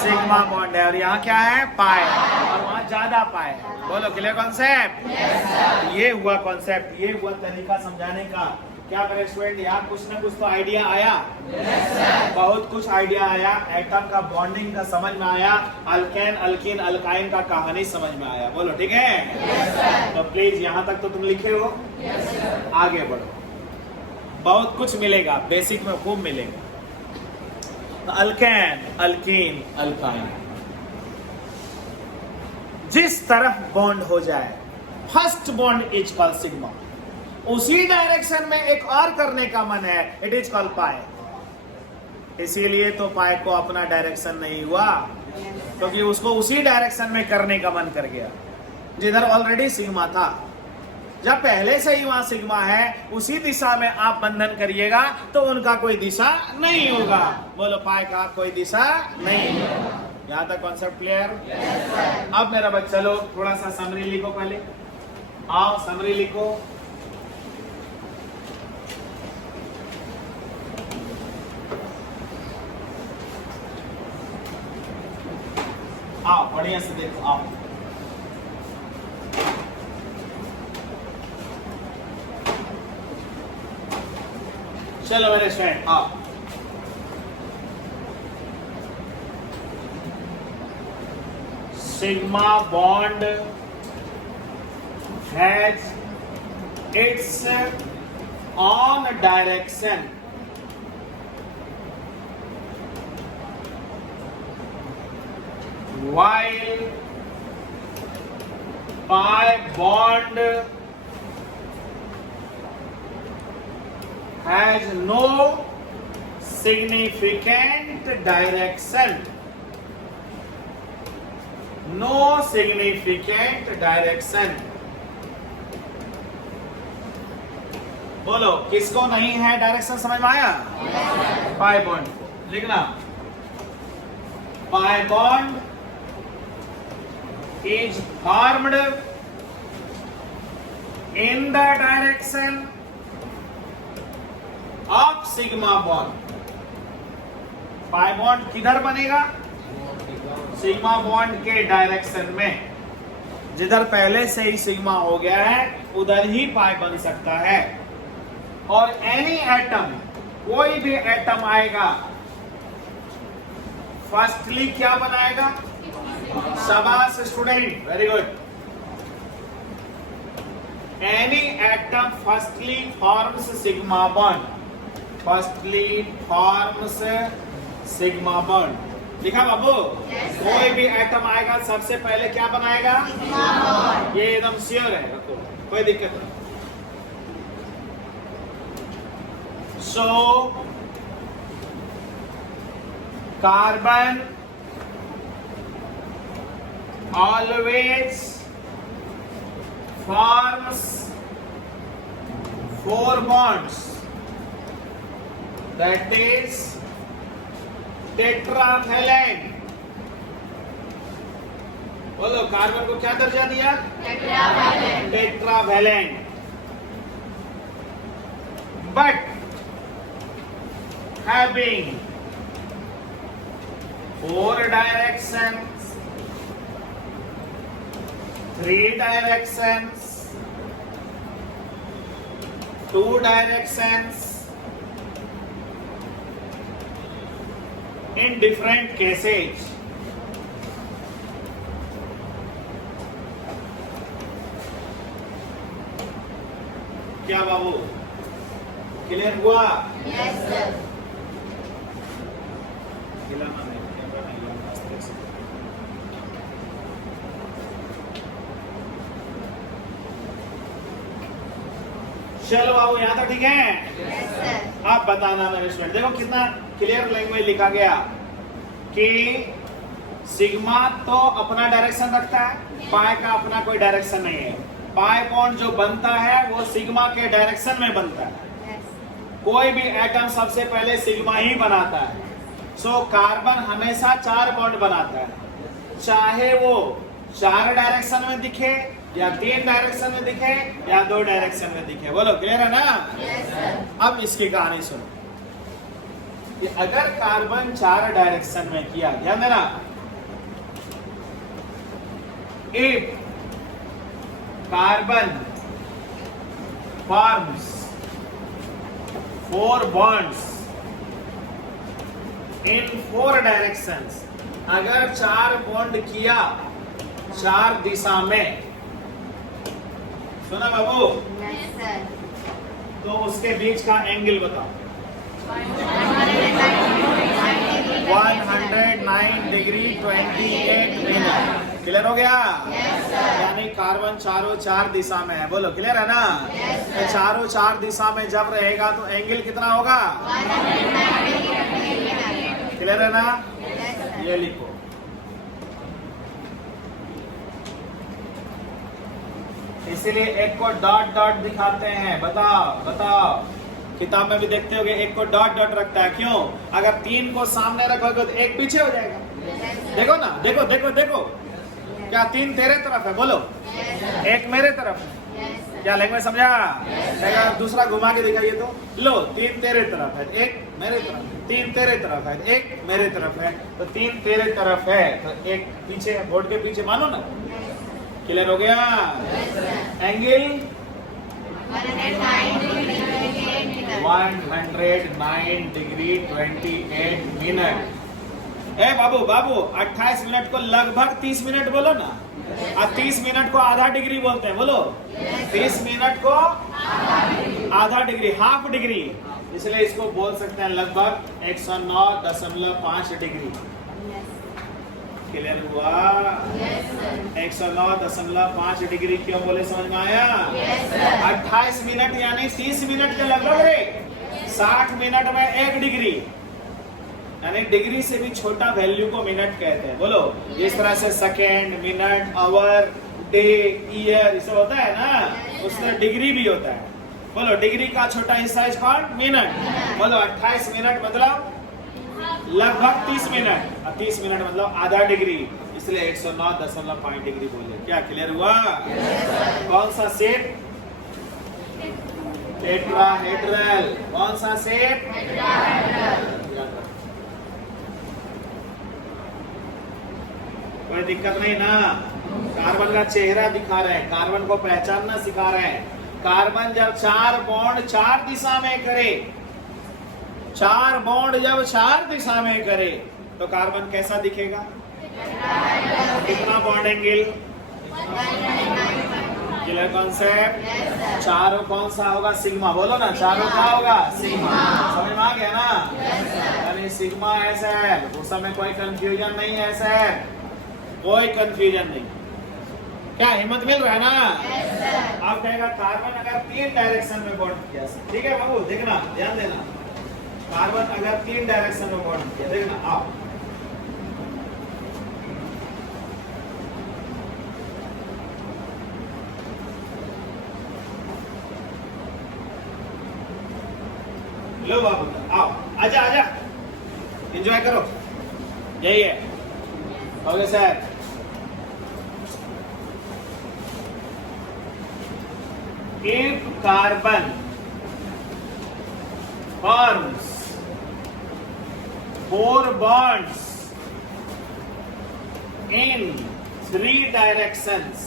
सिग्मा बॉन्ड है और यहाँ क्या है? पाई, और वहाँ ज्यादा पाई है। बोलो क्लियर कॉन्सेप्ट? ये हुआ कॉन्सेप्ट, ये हुआ तरीका समझाने का। क्या मेरे स्टूडेंट, यहाँ कुछ ना कुछ तो आइडिया आया? बहुत कुछ आइडिया आया। एटम का बॉन्डिंग का समझ में आया, अल्केन, अल्कीन, अल्काइन का कहानी समझ में आया। बोलो ठीक है? तो प्लीज यहाँ तक तो तुम लिखे हो, आगे बढ़ो, बहुत कुछ मिलेगा, बेसिक में खूब मिलेगा। तो अल्केन, अल्कीन, अल्काइन, जिस तरफ बॉन्ड हो जाए, first bond is called sigma. उसी डायरेक्शन में एक और करने का मन है, इट इज कॉल्ड पाई। इसीलिए तो पाई को अपना डायरेक्शन नहीं हुआ, क्योंकि उसको उसी डायरेक्शन में करने का मन कर गया जिधर ऑलरेडी सिग्मा था। जब पहले से ही वहां सिग्मा है, उसी दिशा में आप बंधन करिएगा तो उनका कोई दिशा नहीं होगा। बोलो पाई का कोई दिशा नहीं होगा। यहां तक कॉन्सेप्ट क्लियर? अब मेरा बच्चा लोग थोड़ा सा समरी लिखो, पहले आओ समरी लिखो। आओ बढ़िया से देखो, आओ चलो मेरे स्टूडेंट आओ। Sigma bond has its on direction while pi bond has no significant direction. No significant direction. बोलो किसको नहीं है डायरेक्शन? समझ में आया? पाई बॉन्ड लिखना। Pi bond is formed in the direction of sigma bond. Pi bond किधर बनेगा? सिग्मा बॉन्ड के डायरेक्शन में। जिधर पहले से ही सिग्मा हो गया है उधर ही पाई बन सकता है। और एनी एटम, कोई भी एटम आएगा, फर्स्टली क्या बनाएगा? शाबाश student, very good. Any atom firstly forms sigma bond. Firstly forms sigma bond. लिखा बाबू? कोई भी एटम आएगा सबसे पहले क्या बनाएगा? ये एकदम श्योर है, रखो, कोई दिक्कत नहीं। So carbon always forms 4 bonds, that is tetravalent, बोलो कार्बन को क्या दर्जा दिया? Tetravalent. Tetravalent. But having 4 directions, 3 directions, 2 directions in different cases. क्या बाबू क्लियर हुआ? Yes sir. खिलाना नहीं, कैमरा नहीं लगाना, आस्ते से। चलो बाबू यहाँ तक ठीक है? Yes sir. आप बताना मेरे स्टूडेंट, देखो कितना क्लियर लैंग्वेज लिखा गया कि सिग्मा तो अपना डायरेक्शन रखता है, पाई का अपना कोई डायरेक्शन नहीं है। पाई बॉन्ड जो बनता है वो सिग्मा के डायरेक्शन में बनता है। यस। कोई भी एटम सबसे पहले सिग्मा ही बनाता है। सो कार्बन हमेशा 4 बॉन्ड बनाता है, चाहे वो 4 डायरेक्शन में दिखे या 3 डायरेक्शन में दिखे या 2 डायरेक्शन में दिखे। बोलो क्लियर है ना? Yes sir. अब इसकी कहानी सुनो कि अगर कार्बन 4 डायरेक्शन में किया, ध्यान देना, if carbon forms 4 bonds in 4 directions, अगर 4 बॉन्ड किया 4 दिशा में, सुना बाबू? Yes sir. तो उसके बीच का एंगल बताओ। 109 डिग्री 28 मिनट। क्लियर हो गया? Yes sir. यानी कार्बन चारों 4 दिशा में है। बोलो क्लियर है ना? Yes, sir. तो चारों 4 दिशा में जब रहेगा तो एंगल कितना होगा? 109 डिग्री। क्लियर है ना? Yes sir. ये लिखो। इसीलिए एक को डॉट डॉट दिखाते हैं। बताओ बताओ, किताब में भी देखते होगे एक को डॉट डॉट रखता है। क्यों? अगर 3 को सामने रखोगे तो एक पीछे हो जाएगा। Yes sir. देखो ना, देखो देखो देखो, क्या 3 तेरे तरफ है? बोलो। Yes sir. एक मेरे तरफ है। Yes sir. क्या लैंग्वेज समझा? देखा, दूसरा घुमा के दिखाइए तो। लो, 3 तेरे तरफ है, एक मेरे तरफ है। 3 तेरे तरफ है, एक मेरे तरफ है। तो 3 तेरे तरफ है तो एक पीछे, बोर्ड के पीछे, मानो ना। क्लियर हो गया? Yes sir. Angle 109 degree 28 minute. 109 degree 28 minute. ए बाबू बाबू, 28 मिनट को लगभग 30 मिनट बोलो ना, और 30 मिनट को आधा डिग्री बोलते हैं। बोलो 30 मिनट को आधा डिग्री, हाफ डिग्री, इसलिए इसको बोल सकते हैं लगभग 109.5 डिग्री। क्लियर हुआ? Yes sir. 109.5 डिग्री क्यों बोले, समझ में आया? Yes sir. 28 मिनट यानी 30 मिनट के लगभग रे। 60 मिनट में 1 डिग्री, यानी डिग्री से भी छोटा वैल्यू को मिनट कहते हैं। बोलो, इस तरह से second, minute, hour, day, year, ये सब होता है ना, उसमें डिग्री भी होता है। बोलो, डिग्री का छोटा हिस्सा इज कॉल्ड मिनट। बोलो 28 मिनट मतलब लगभग 30 मिनट, और 30 मिनट मतलब आधा डिग्री, इसलिए 109.5 डिग्री बोले। क्या क्लियर हुआ? कौन सा शेप? टेट्राहेड्रल। कौन सा शेप? कोई दिक्कत नहीं ना? कार्बन का चेहरा दिखा रहे हैं, कार्बन को पहचानना सिखा रहे हैं। कार्बन जब 4 बॉन्ड 4 दिशा में करे, 4 बॉन्ड जब 4 दिशा में करे तो कार्बन कैसा दिखेगा? कितना बॉन्ड एंगल? Clear concept? चारों कौन सा होगा? सिग्मा। बोलो ना, चारों क्या होगा? सिग्मा। समझ में आ गया ना? यानी सिग्मा ऐसा है, उस समय कोई कंफ्यूजन नहीं है सर, कोई कंफ्यूजन नहीं। क्या हिम्मत मिल रहा है ना? आप कहेगा कार्बन अगर 3 डायरेक्शन में बॉन्ड किया, ठीक है बाबू, देखना, ध्यान देना। कार्बन अगर 3 डायरेक्शन में बॉन्ड किया, देखना आप, लो बाबू, आओ, आजा आजा, एंजॉय करो, यही है। Okay sir, if carbon forms 4 bonds in 3 directions।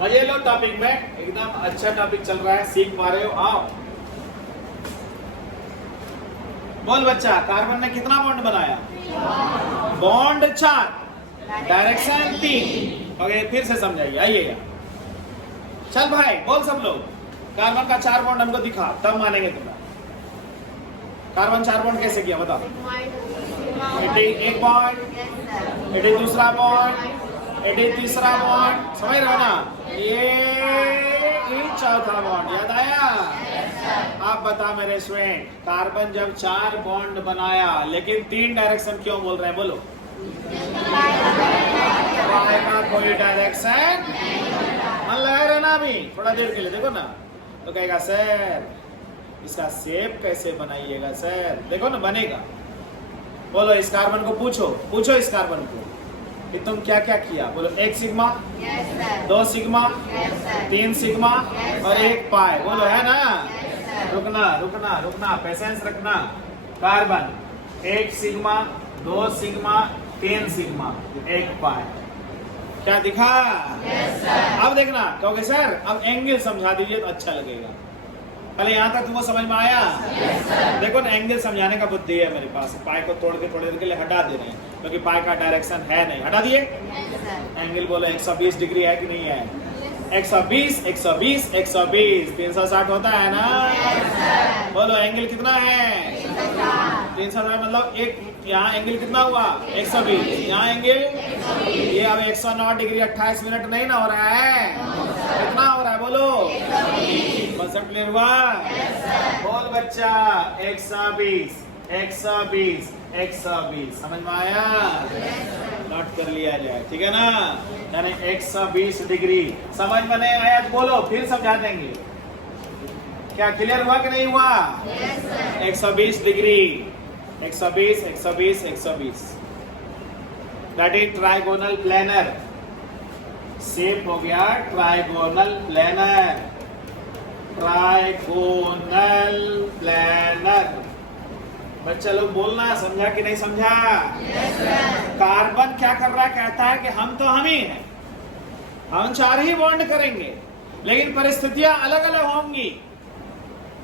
मजे लो टॉपिक में, एकदम अच्छा टॉपिक चल रहा है, सीख पा रहे हो। आओ बोल बच्चा, कार्बन ने कितना बॉन्ड बनाया? Bond 4, direction 3। ओके, फिर से समझाइए, आइएगा। चल भाई बोल सब लोग, कार्बन का 4 बॉन्ड हमको दिखा, तब मानेंगे तुम्हें। कार्बन 4 बॉन्ड कैसे किया बताओ? एक बॉन्ड, एटी दूसरा बॉन्ड, एटी तीसरा बॉन्ड, समझ रहे हो ना? ये चौथा बॉन्ड, याद आया? आप बता मेरे स्टूडेंट, कार्बन जब 4 बॉन्ड बनाया लेकिन 3 डायरेक्शन क्यों बोल रहे हैं? बोलो। पाई का कोई डायरेक्शन मन लगा रहे ना अभी थोड़ा देर के लिए, देखो ना। तो कहेगा सर इसका शेप कैसे बनाइएगा सर? देखो ना बनेगा। बोलो इस कार्बन को पूछो इस कार्बन को कि तुम क्या क्या किया? बोलो 1 सिग्मा, 2 सिग्मा, 3 सिग्मा और 1 पाई। बोलो है ना? रुकना, पेशेंस रखना। कार्बन 1 सिग्मा, 2 सिग्मा, 3 सिग्मा, 1 पाई। क्या दिखा? अब देखना, कहोगे सर अब एंगल समझा दीजिए तो अच्छा लगेगा। पहले यहाँ तक तुमको समझ में आया? देखो ना, एंगल समझाने का बुद्धि है मेरे पास। पाई को तोड़ के थोड़ी देर के लिए हटा दे रहे हैं क्योंकि पाई का डायरेक्शन है नहीं, हटा दिए। एंगल बोलो 120 डिग्री है कि नहीं है? 120, 120, 120, 360 होता है ना? बोलो एंगल कितना है? 360। मतलब एक यहाँ एंगल कितना हुआ? 120। यहाँ एंगल ये अब 109 डिग्री 28 मिनट नहीं ना हो रहा है? कितना हो रहा है बोलो? कॉन्सेप्ट क्लियर हुआ? बोल बच्चा 120, 120, 120, समझ में आया? नोट कर लिया जाए, ठीक है ना? यानी 120 डिग्री। समझ में नहीं आया तो बोलो, फिर समझा देंगे। क्या क्लियर हुआ कि नहीं हुआ? 120 degree, 120, 120, 120। That is trigonal planar. Shape हो गया ट्राइगोनल प्लेनर। Trigonal planar. बच्चा लोग बोलना, समझा कि नहीं समझा? कार्बन क्या कर रहा है? कहता है कि हम तो हम ही हैं, हम 4 ही बॉन्ड करेंगे, लेकिन परिस्थितियां अलग अलग होंगी।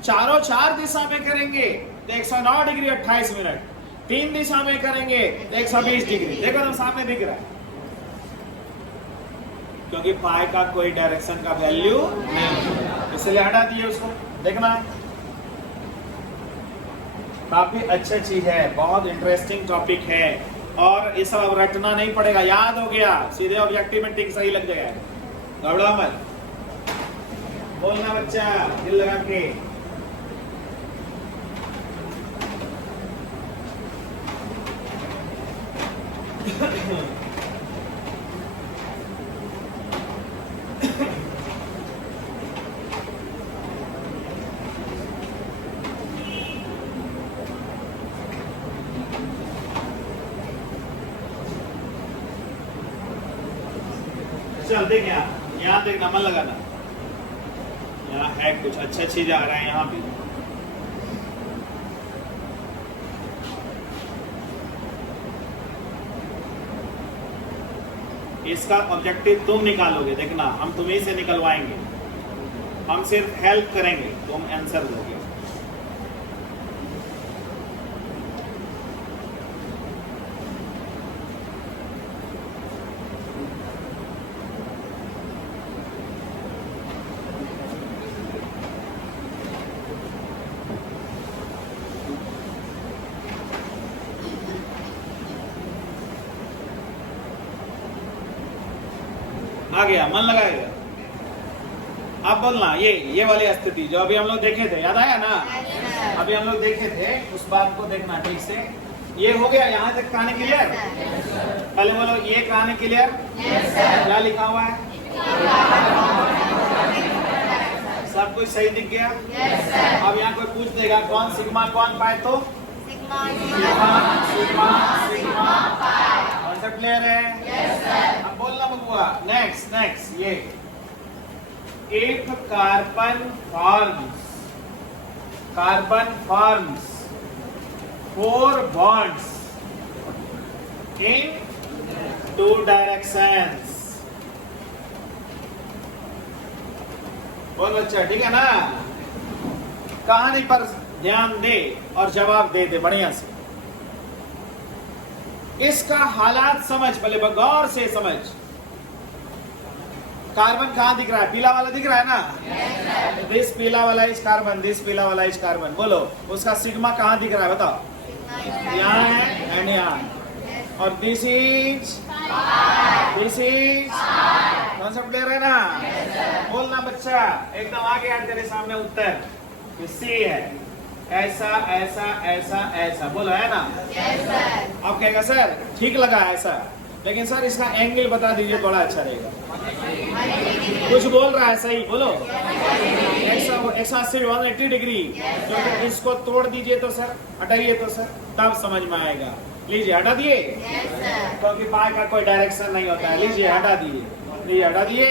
चारों 4 दिशा में करेंगे तो 109 डिग्री 28 मिनट, 3 दिशा में करेंगे तो 120 डिग्री। देखो ना सामने दिख रहा है, क्योंकि पाई का कोई डायरेक्शन का वैल्यू नहीं, इसलिए हटा दिए उसको। देखना काफी अच्छा चीज है, बहुत इंटरेस्टिंग टॉपिक है, और ये सब अब रटना नहीं पड़ेगा, याद हो गया, सीधे ऑब्जेक्टिव में टिक सही लग जाएगा। घबरा मत, बोलना बच्चा दिल लगा के। चल देख यहाँ देखना, मन लगाना, यहाँ है कुछ अच्छा चीज आ रहा है यहाँ भी। इसका ऑब्जेक्टिव तुम निकालोगे, देखना हम तुम्हीं से निकलवाएंगे, हम सिर्फ हेल्प करेंगे, तुम आंसर दोगे। आ गया, मन लगाएगा। अब बोलना ये वाली स्थिति जो अभी हम लोग देखे थे, याद आया ना? अभी हम लोग देखे थे, उस बात को देखना ठीक से। ये हो गया यहाँ तक कहानी क्लियर? पहले बोलो ये कहानी क्लियर? क्या लिखा हुआ है? सब कुछ सही दिख गया? अब यहाँ कोई पूछ देगा कौन सिग्मा कौन पाए, तो कॉन्सेप्ट क्लियर है? अब बोलना बबुआ, नेक्स्ट ये if carbon forms 4 bonds in 2 directions. बोल बच्चा, ठीक है ना? कहानी पर ध्यान दे और जवाब दे दे बढ़िया से। इसका हालात समझ, पहले गौर से समझ। कार्बन कहां दिख रहा है? पीला वाला दिख रहा है ना? दिस पीला वाला इज कार्बन, दिस पीला वाला इज कार्बन। बोलो उसका सिग्मा कहां दिख रहा है? बताओ। यहाँ है एंड यहाँ। और दिस इज कॉन्सेप्ट क्लियर है ना? बोलना बच्चा, एकदम आगे आ तेरे सामने उत्तर। सी है ऐसा ऐसा ऐसा ऐसा, बोलो है ना? आप कहेगा सर ठीक लगा ऐसा, लेकिन सर इसका एंगल बता दीजिए थोड़ा अच्छा रहेगा। कुछ बोल रहा है सही, बोलो। 180 180 डिग्री। क्योंकि इसको तोड़ दीजिए तो सर, हटाइए तो सर, तब समझ में आएगा। लीजिए हटा दिए, क्योंकि पाए का कोई डायरेक्शन नहीं होता है। लीजिए हटा दिए, लीजिए हटा दिए।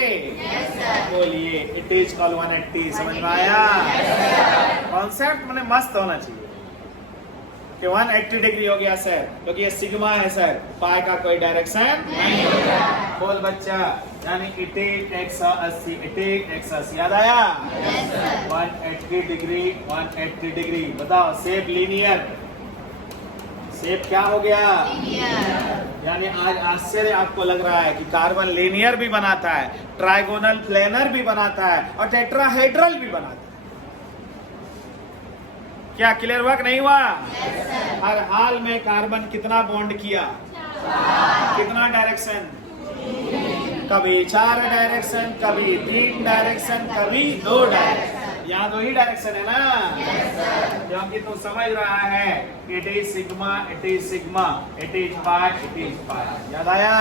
बोलिए इट इज कॉल 180। समझ में आया? कॉन्सेप्ट मैंने मस्त होना चाहिए कि 180 डिग्री हो गया सर, क्योंकि ये सिग्मा है सर, पाए का कोई डायरेक्शन नहीं होता। बोल बच्चा, यानी इट इज 180, इट इज 180। याद आया? 180 डिग्री, 180 डिग्री। बताओ शेप लीनियर, शेप क्या हो गया? यानी आज आश्चर्य आपको लग रहा है कि कार्बन लीनियर भी बनाता है, ट्राइगोनल प्लेनर भी बनाता है और टेट्राहेड्रल भी बनाता है। क्या क्लियर वर्क नहीं हुआ? हर हाल में कार्बन कितना बॉन्ड किया? कितना डायरेक्शन? कभी 4 डायरेक्शन, कभी 3 डायरेक्शन, कभी 2 डायरेक्शन। यहाँ 2 ही डायरेक्शन है ना? क्योंकि तू समझ रहा है it is sigma, it is sigma, it is pi, it is pi. याद आया?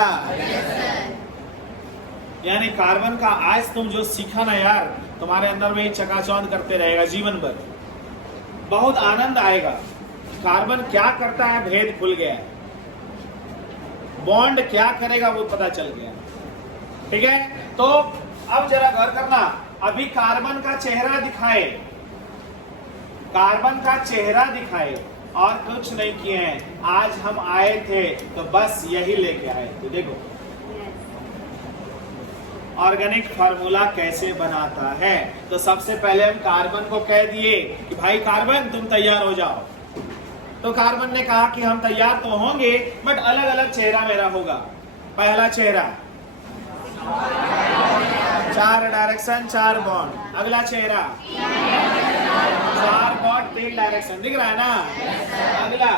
यानी कार्बन का आज तुम जो सीखा ना यार, तुम्हारे अंदर में चकाचौंध करते रहेगा जीवन भर। बहुत आनंद आएगा। कार्बन क्या करता है भेद खुल गया, बॉन्ड क्या करेगा वो पता चल गया। ठीक है, तो अब जरा गौर करना। अभी कार्बन का चेहरा दिखाए, कार्बन का चेहरा दिखाए और कुछ नहीं किए हैं। आज हम आए थे तो बस यही लेके आए थे। देखो ऑर्गेनिक फार्मूला कैसे बनाता है। तो सबसे पहले हम कार्बन को कह दिए कि भाई कार्बन तुम तैयार हो जाओ। तो कार्बन ने कहा कि हम तैयार तो होंगे, बट अलग अलग चेहरा मेरा होगा। पहला चेहरा 4 डायरेक्शन 4 बॉन्ड। अगला चेहरा 4 बॉन्ड 3 डायरेक्शन। दिख रहा है ना? अगला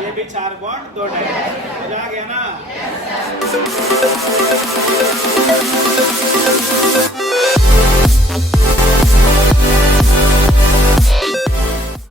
ये भी 4 बॉन्ड 2 डायरेक्शन। हो जा गया ना?